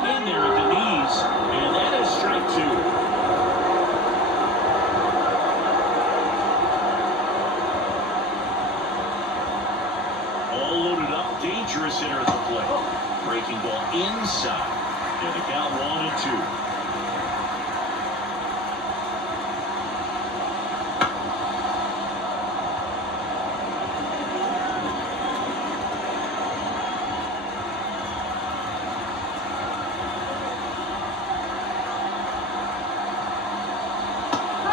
In there at the knees, and that is strike 2. Dangerous hitter at the plate. Breaking ball inside. And the count 1-2.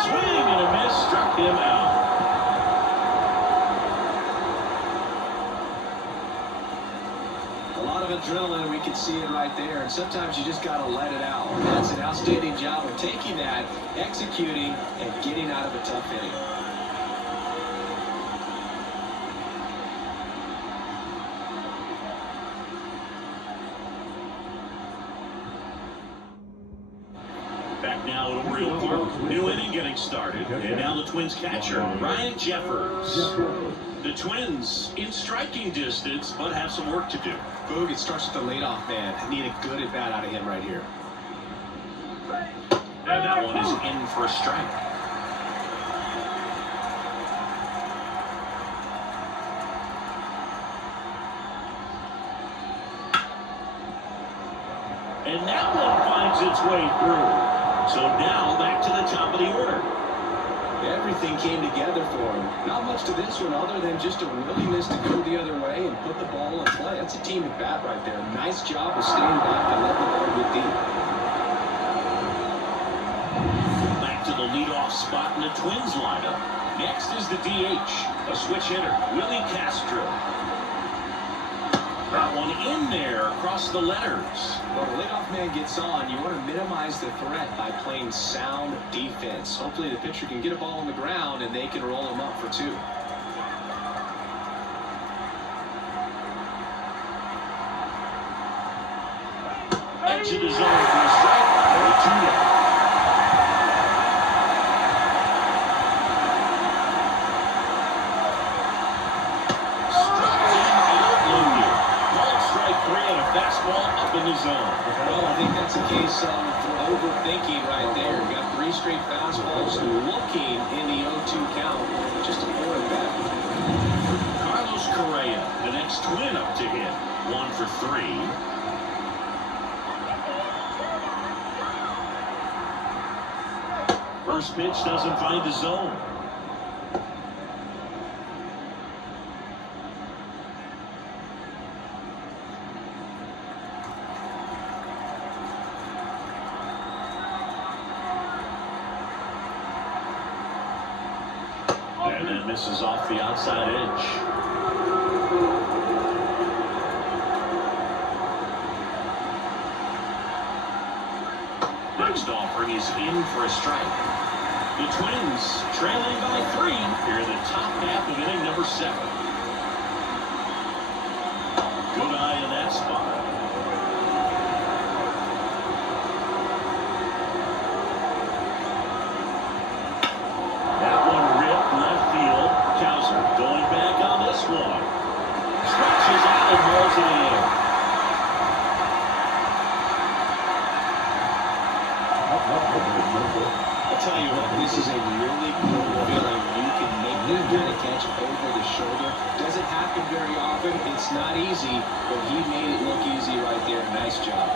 Swing and a miss, struck him out. Adrenaline, we can see it right there, and sometimes you just got to let it out. That's an outstanding job of taking that, executing, and getting out of a tough inning. Back now at Oriole Park, new inning getting started, and now the Twins catcher, Ryan Jeffers. The Twins in striking distance, but have some work to do. Boog, it starts with the leadoff man. Need a good at bat out of him right here. And that one is in for a strike. And that one finds its way through. So now back to the top of the order. Everything came together for him. Not much to this one other than just a willingness to go the other way and put the ball in play. That's a team at bat right there. Nice job of staying back and letting the ball get deep. Back to the leadoff spot in the Twins lineup. Next is the DH, a switch hitter, Willie Castro. That one in there across the letters. When the leadoff man gets on, you want to minimize the threat by playing sound defense. Hopefully the pitcher can get a ball on the ground and they can roll him up for 2. Edge of the zone for a strike. 2 down. Fastball up in the zone. Well, I think that's a case of overthinking right there. You got 3 straight fastballs looking in the 0-2 count. Just a point back. Carlos Correa, the next Twin up to hit. 1 for 3. First pitch doesn't find the zone. And then misses off the outside edge. Next offering is in for a strike. The Twins trailing by 3 here in the top half of inning number 7. Good eye in that spot. Going back on this one. Stretches out and rolls it in. I'll tell you This is a really cool feeling. You can make that kind of catch over the shoulder. Doesn't happen very often. It's not easy, but he made it look easy right there. Nice job.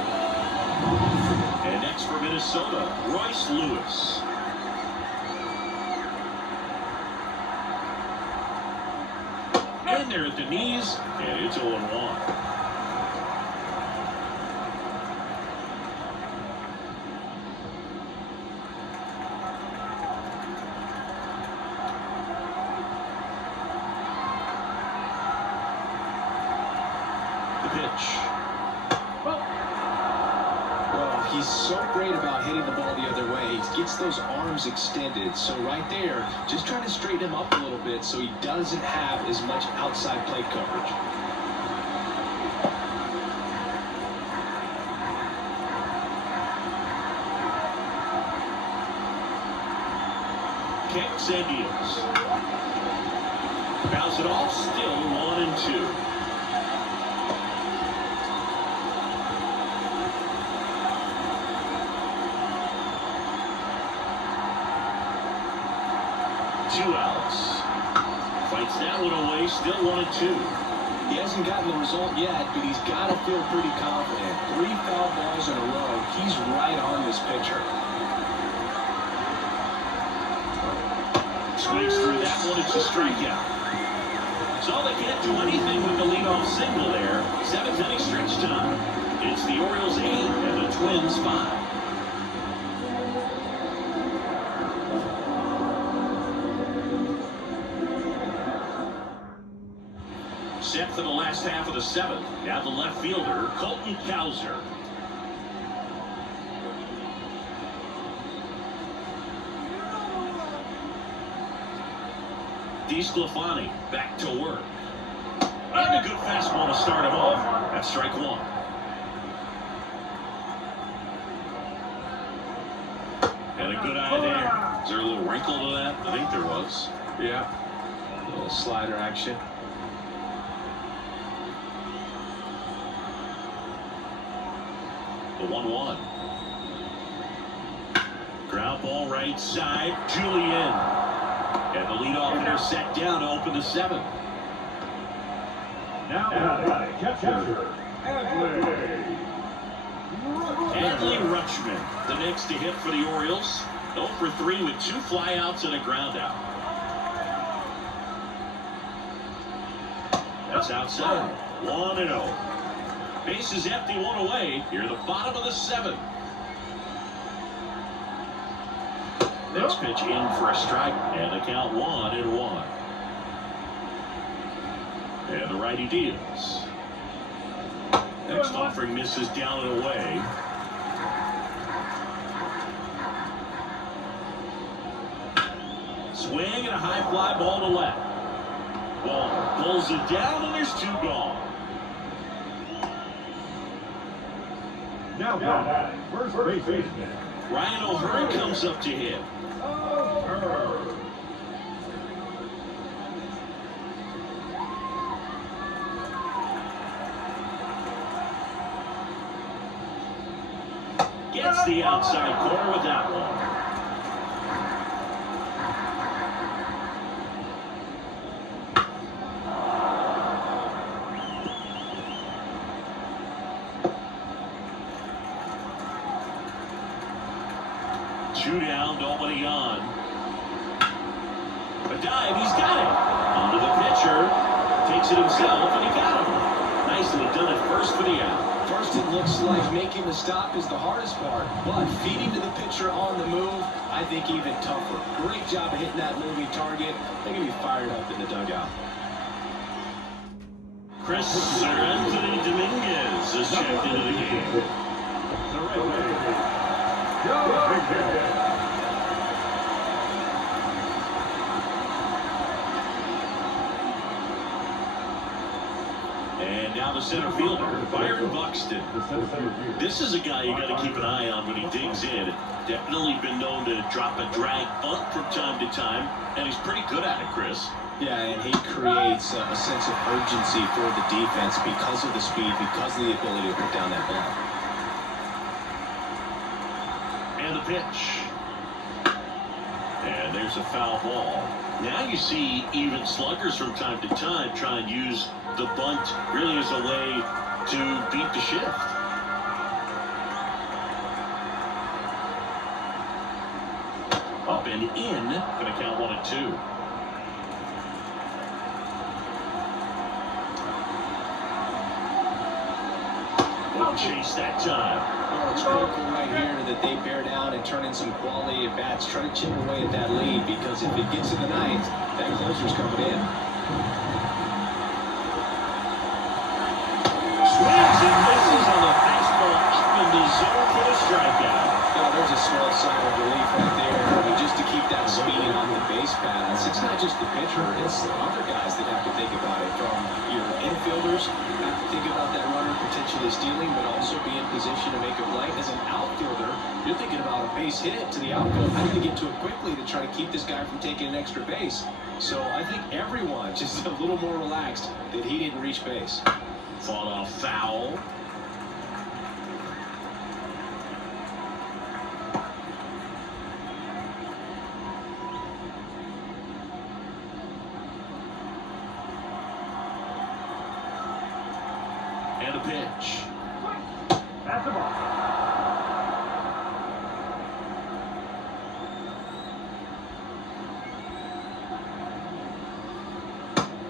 And next for Minnesota, Royce Lewis. In there at the knees, and it's 0-1. The pitch. Well, he's so great about hitting the ball the other way. He gets those arms extended. So right there, just trying to straighten him up a little bit so he doesn't have as much outside plate coverage. Kicks and deals. Bounce it off, still 1-2. Two outs. Fights that one away, still 1-2. He hasn't gotten the result yet, but he's got to feel pretty confident. 3 foul balls in a row. He's right on this pitcher. Swings through that one, it's a strikeout. So they can't do anything with the leadoff single there. 7th inning stretch time. It's the Orioles 8 and the Twins 5. Set for the last half of the 7th. Now the left fielder, Colton Cowser. DeSclafani back to work. And a good fastball to start him off. That's strike 1. And a good eye there. Is there a little wrinkle to that? I think there was. Yeah. A little slider action. The 1-1. Ground ball right side. Julian. And the leadoff hitter set down to open the 7th. Now, catcher, Adley Rutschman, the next to hit for the Orioles. 0 for 3 with 2 flyouts and a ground out. That's outside. 1-0. Bases empty, 1 away. Here, the bottom of the 7th. Next pitch in for a strike, and the count 1-1. And the righty deals. Next offering misses down and away. Swing and a high fly ball to left. Ball pulls it down, and there's 2 gone. now first baseman. Ryan O'Hearn comes up to hit. Gets the outside corner with that one. Two down, nobody on. A dive, he's got it. Onto the pitcher. Takes it himself, and he got him. Nicely done at first for the out. First, it looks like making the stop is the hardest part, but feeding to the pitcher on the move, I think even tougher. Great job of hitting that moving target. They're going to be fired up in the dugout. Chris Anthony Dominguez is checked into the game. And now the center fielder, Byron Buxton. This is a guy you got to keep an eye on when he digs in. Definitely been known to drop a drag bunt from time to time, and he's pretty good at it, Chris. Yeah, and he creates a sense of urgency for the defense because of the speed, because of the ability to put down that ball. And the pitch. there's a foul ball. Now you see even sluggers from time to time try and use the bunt really as a way to beat the shift. Up and in, going to count 1-2. Wouldn't chase that time. Well, it's critical right here that they bear down and turn in some quality at bats. Try to chip away at that lead, because if it gets to the ninth, that closer's coming in. Swings and misses on the fastball up in the zone for the strikeout. Oh, there's a small sign of relief right there. I mean, just to keep that speed on the base paths. It's not just the pitcher, it's the other guys that have to think about it. From your infielders, have to think about that runner potentially stealing, but also be in position to make a play. As an outfielder, you're thinking about a base hit to the outfield. I need to get to it quickly to try to keep this guy from taking an extra base. So I think everyone just a little more relaxed that he didn't reach base. Fought off foul. And a pitch. That's the ball.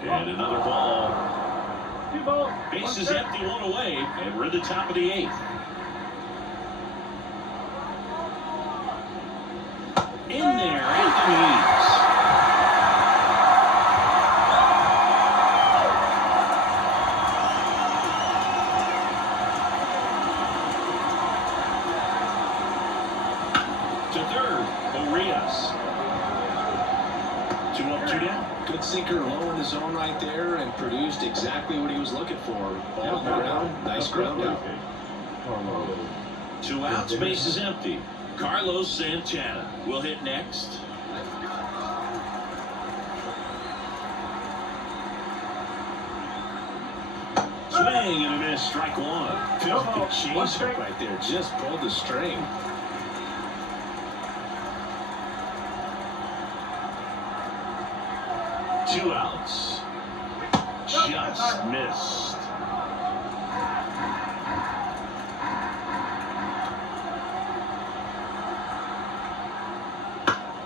And another ball. 2 balls. Base is empty, 1 away, and we're at the top of the 8th. In there, Anthony. To third, Orioles. 2 up, 2 down. Good sinker low in the zone right there and produced exactly what he was looking for. Ball on the ground, nice ground out. 2 outs, base is empty. Carlos Santana will hit next. Swing and a miss, strike 1. Feels like a change right there, just pulled the string. Two outs. Just missed.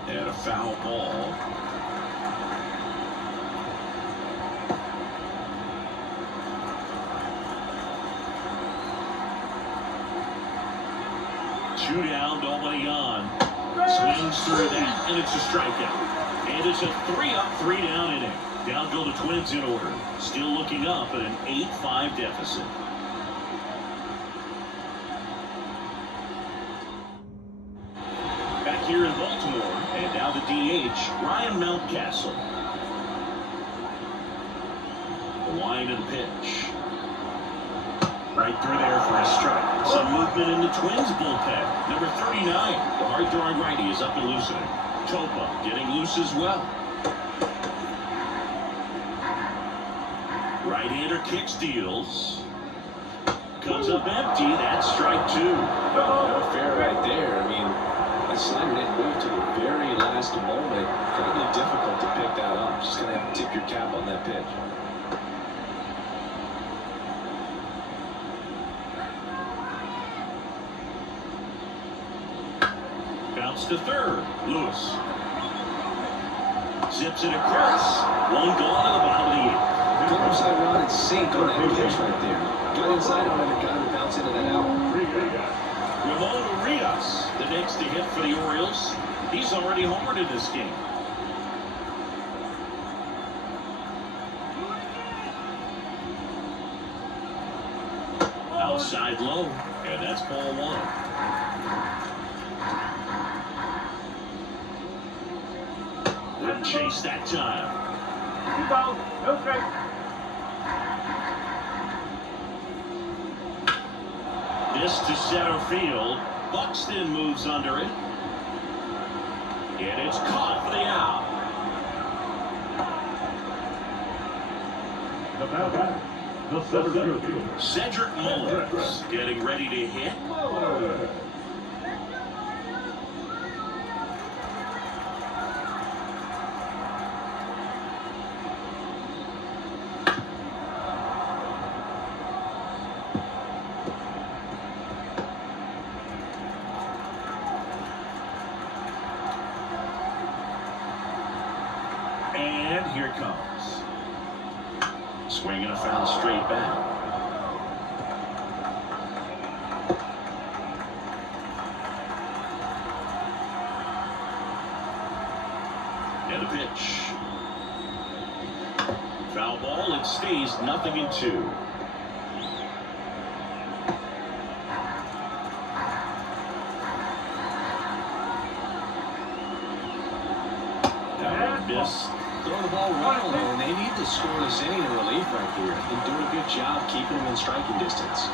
And a foul ball. Two down, nobody on. Swings through that, and it's a strikeout. And it's a 3 up, 3 down inning. Down go the Twins in order. Still looking up at an 8-5 deficit. Back here in Baltimore, and now the DH, Ryan Mountcastle. The line and the pitch. Right through there for a strike. Some movement in the Twins bullpen. Number 39, the hard-throwing righty, is up and loosening. Topa getting loose as well. Right-hander kick steals. Comes up empty. That's strike 2. No fair right there. I mean, that slider didn't move to the very last moment. Probably difficult to pick that up. Just going to have to tip your cap on that pitch. Bounce to third. Lewis. Zips it across. 1 gone to the bottom of the 8th. Good inside run and sink on that pitch right there. Good inside on it and got to bounce into that out. Ramon Urias, the next to hit for the Orioles. He's already homered in this game. Outside low, and that's ball 1. Wouldn't chase that time. 2 balls, no strike. This to center field. Buxton moves under it. And it's caught for the out. The batter, the center fielder. Cedric Mullins getting ready to hit. And here it comes. Swing and a foul straight back. And a pitch. Foul ball. It stays 0-2. Miss. Throw the ball right alone. They need to score this inning in relief right here. They're doing a good job keeping them in striking distance.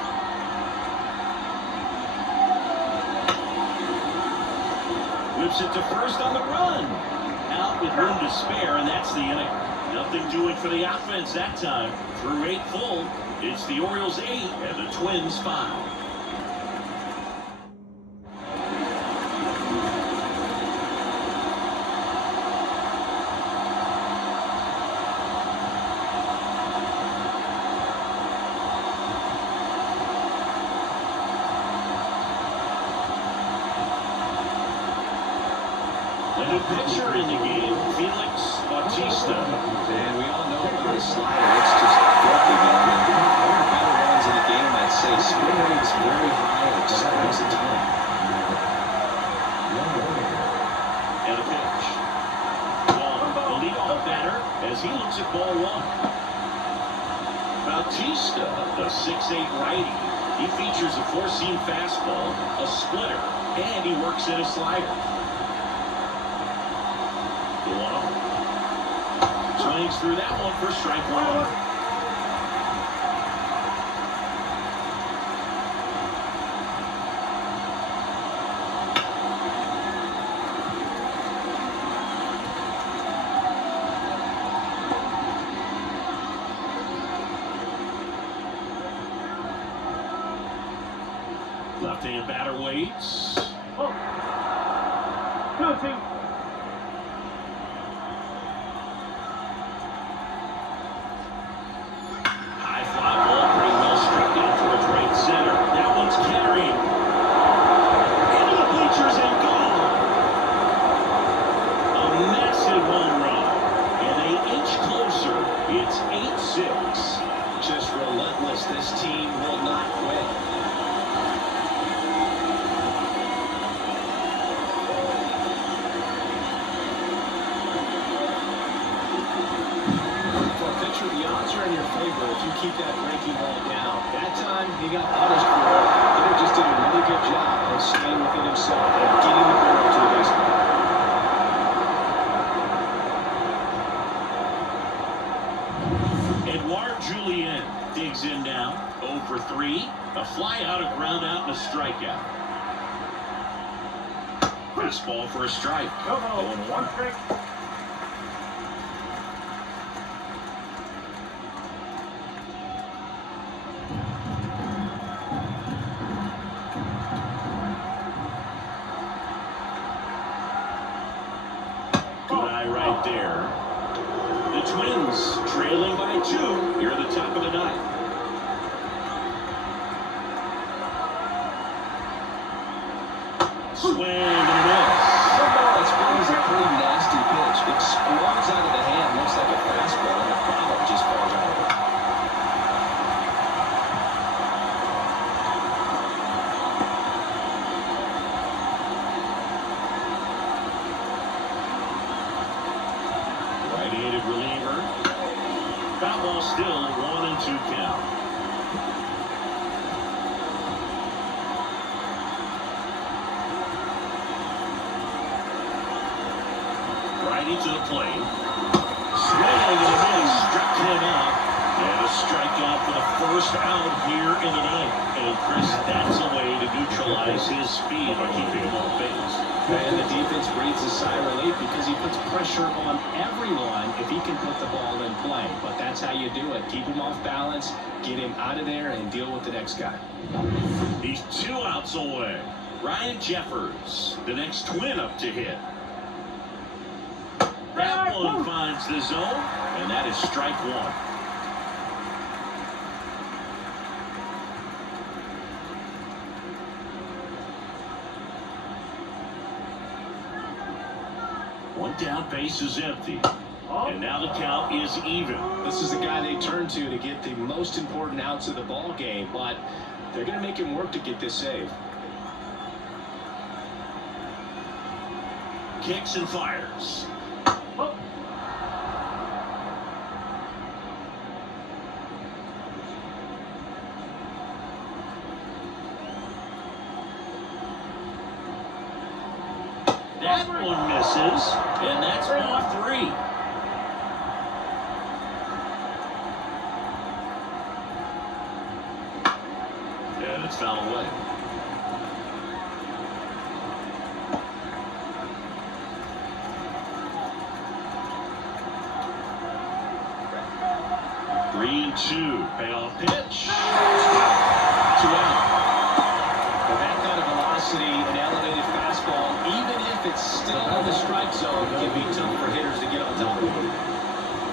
Whips it to first on the run. Out with room to spare, and that's the inning. Nothing doing for the offense that time. Through 8 full, it's the Orioles 8 and the Twins 5. A new pitcher in the game, Felix Bautista. And we all know about his slider. It's just filthy, man. One of the better runs in the game, I'd say. Spin rate's very high, and it just makes a ton. And a pitch. Long, the leadoff batter, as he looks at ball 1. Bautista, the 6'8" righty. He features a 4-seam fastball, a splitter, and he works in a slider. Swings through that one for strike 1. Left-hand batter waits. Oh. 2-2. It's 8-6. Just relentless. This team will not quit. For a pitcher, the odds are in your favor if you keep that breaking ball down. That time, he got punished for it. Hitter just did a really good job of staying within himself and getting the barrel to the baseball. Julian digs in now. 0 for 3. A fly out, a ground out, and a strikeout. Fastball for a strike. 1 strike. Good eye right there. The Twins trailing by 2 here at the top of the 9th. Swing and a miss. That spin is a pretty nasty pitch. Explodes out of the hand, looks like a fastball, and the foul just falls out of it. Right-handed reliever. Foul ball still 1-2 count. Righty to the plate. Swing and a miss. Struck him out. And a strikeout for the first out here in the 9th. And Chris, that's a way to neutralize his speed by keeping him off base. And the defense breathes a sigh of relief because he puts pressure on everyone if he can put the ball in play. But that's how you do it. Keep him off balance, get him out of there, and deal with the next guy. He's 2 outs away. Ryan Jeffers, the next Twin up to hit. That one finds the zone, and that is strike 1. One down, base is empty. And now the count is even. This is the guy they turn to get the most important outs of the ball game, but they're going to make him work to get this save. Kicks and fires. Oh. That one misses, and that's ball 3. And it's fouled away. Three, 2, payoff pitch. 2 out. With that kind of velocity, an elevated fastball, even if it's still in the strike zone, it can be tough for hitters to get on top of it.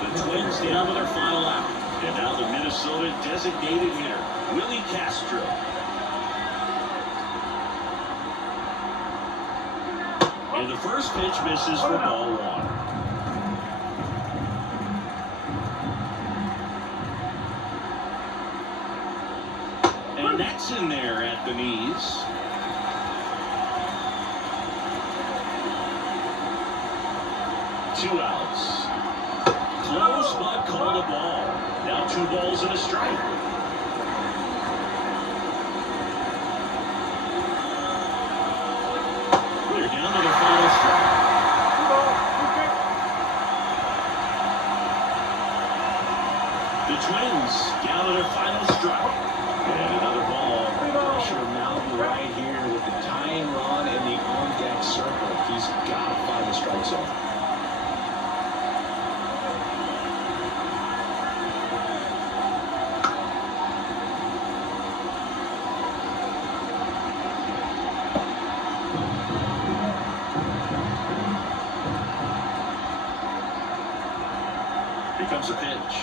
The Twins down to their final out. And now the Minnesota designated hitter, Willie Castro. And the first pitch misses for ball 1. And that's in there at the knees. Two outs. Close, but called a ball. Now 2 balls and a strike. They're down to their final strike. 2 balls, 2 strikes. The Twins down to their final strike. And another ball. Pressure mountain right here with the tying run and the on-deck circle. He's got to find the strike zone. Here comes a pitch.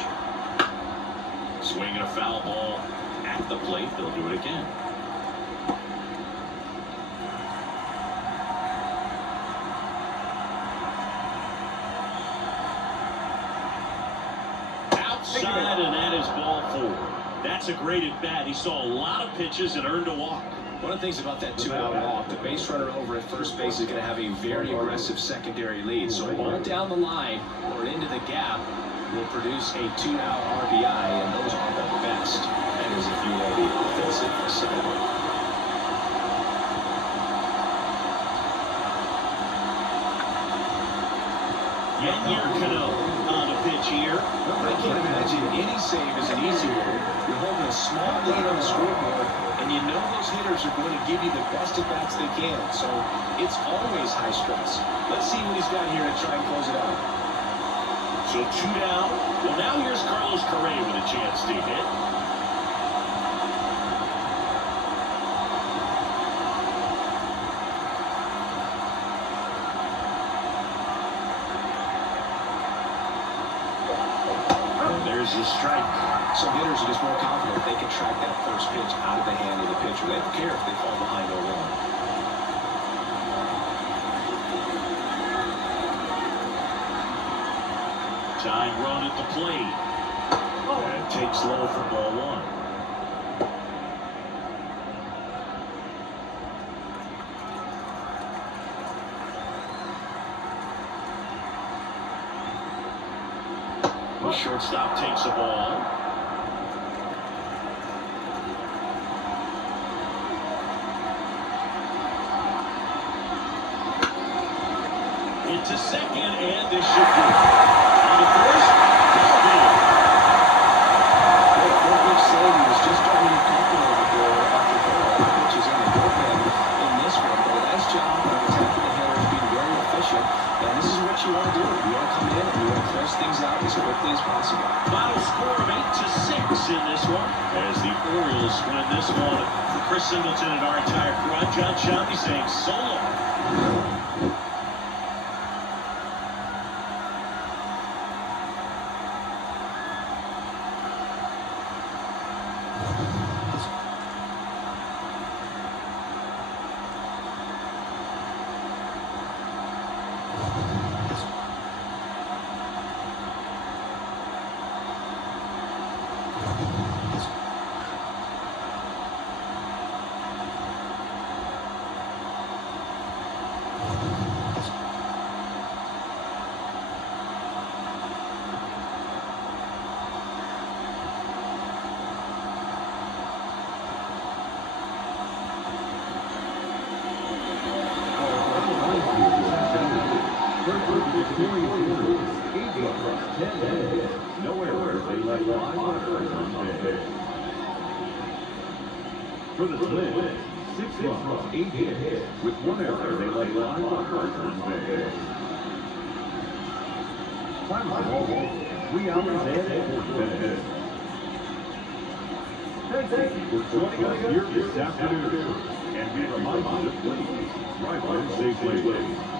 Swinging a foul ball at the plate. They'll do it again. Outside, and that is ball 4. That's a great at bat. He saw a lot of pitches and earned a walk. One of the things about that 2-out walk, the base runner over at first base is going to have a very aggressive secondary lead. So on down the line or into the gap will produce a 2-out RBI, and those are the best. That is if you are the offensive side. Yennier Cano on a pitch here. I can't imagine any save is an easy one. You're holding a small lead on the scoreboard, and you know those hitters are going to give you the best at-bats they can. So it's always high stress. Let's see what he's got here to try and close it out. So 2 down. Well, now here's Carlos Correa with a chance to hit. And there's the strike. Some hitters are just more confident they can track that first pitch out of the hand of the pitcher. They don't care if they fall behind 0-1. Tying run at the plate. And takes low for ball 1. The shortstop takes the ball. Into second, and this should do it. On the first, What Rich said, he was just starting to comfortable after throwing pitches in the bullpen in this one. But a nice job of attacking the hitters, being very efficient. And this is what you want to do. You want to come in and you want to close things out as quickly as possible. final score of 8-6 in this one. As the Orioles win this one. For Chris Singleton and our entire crew, I'm John Shelby saying so long. 5 runs ahead. For the Twins, 6 runs, 8 hits. With 1 error, they led 5 runs ahead. Time of the ball, 3 hours and 4 minutes. Thank you for joining us here this afternoon. And we remind you to please drive home safely.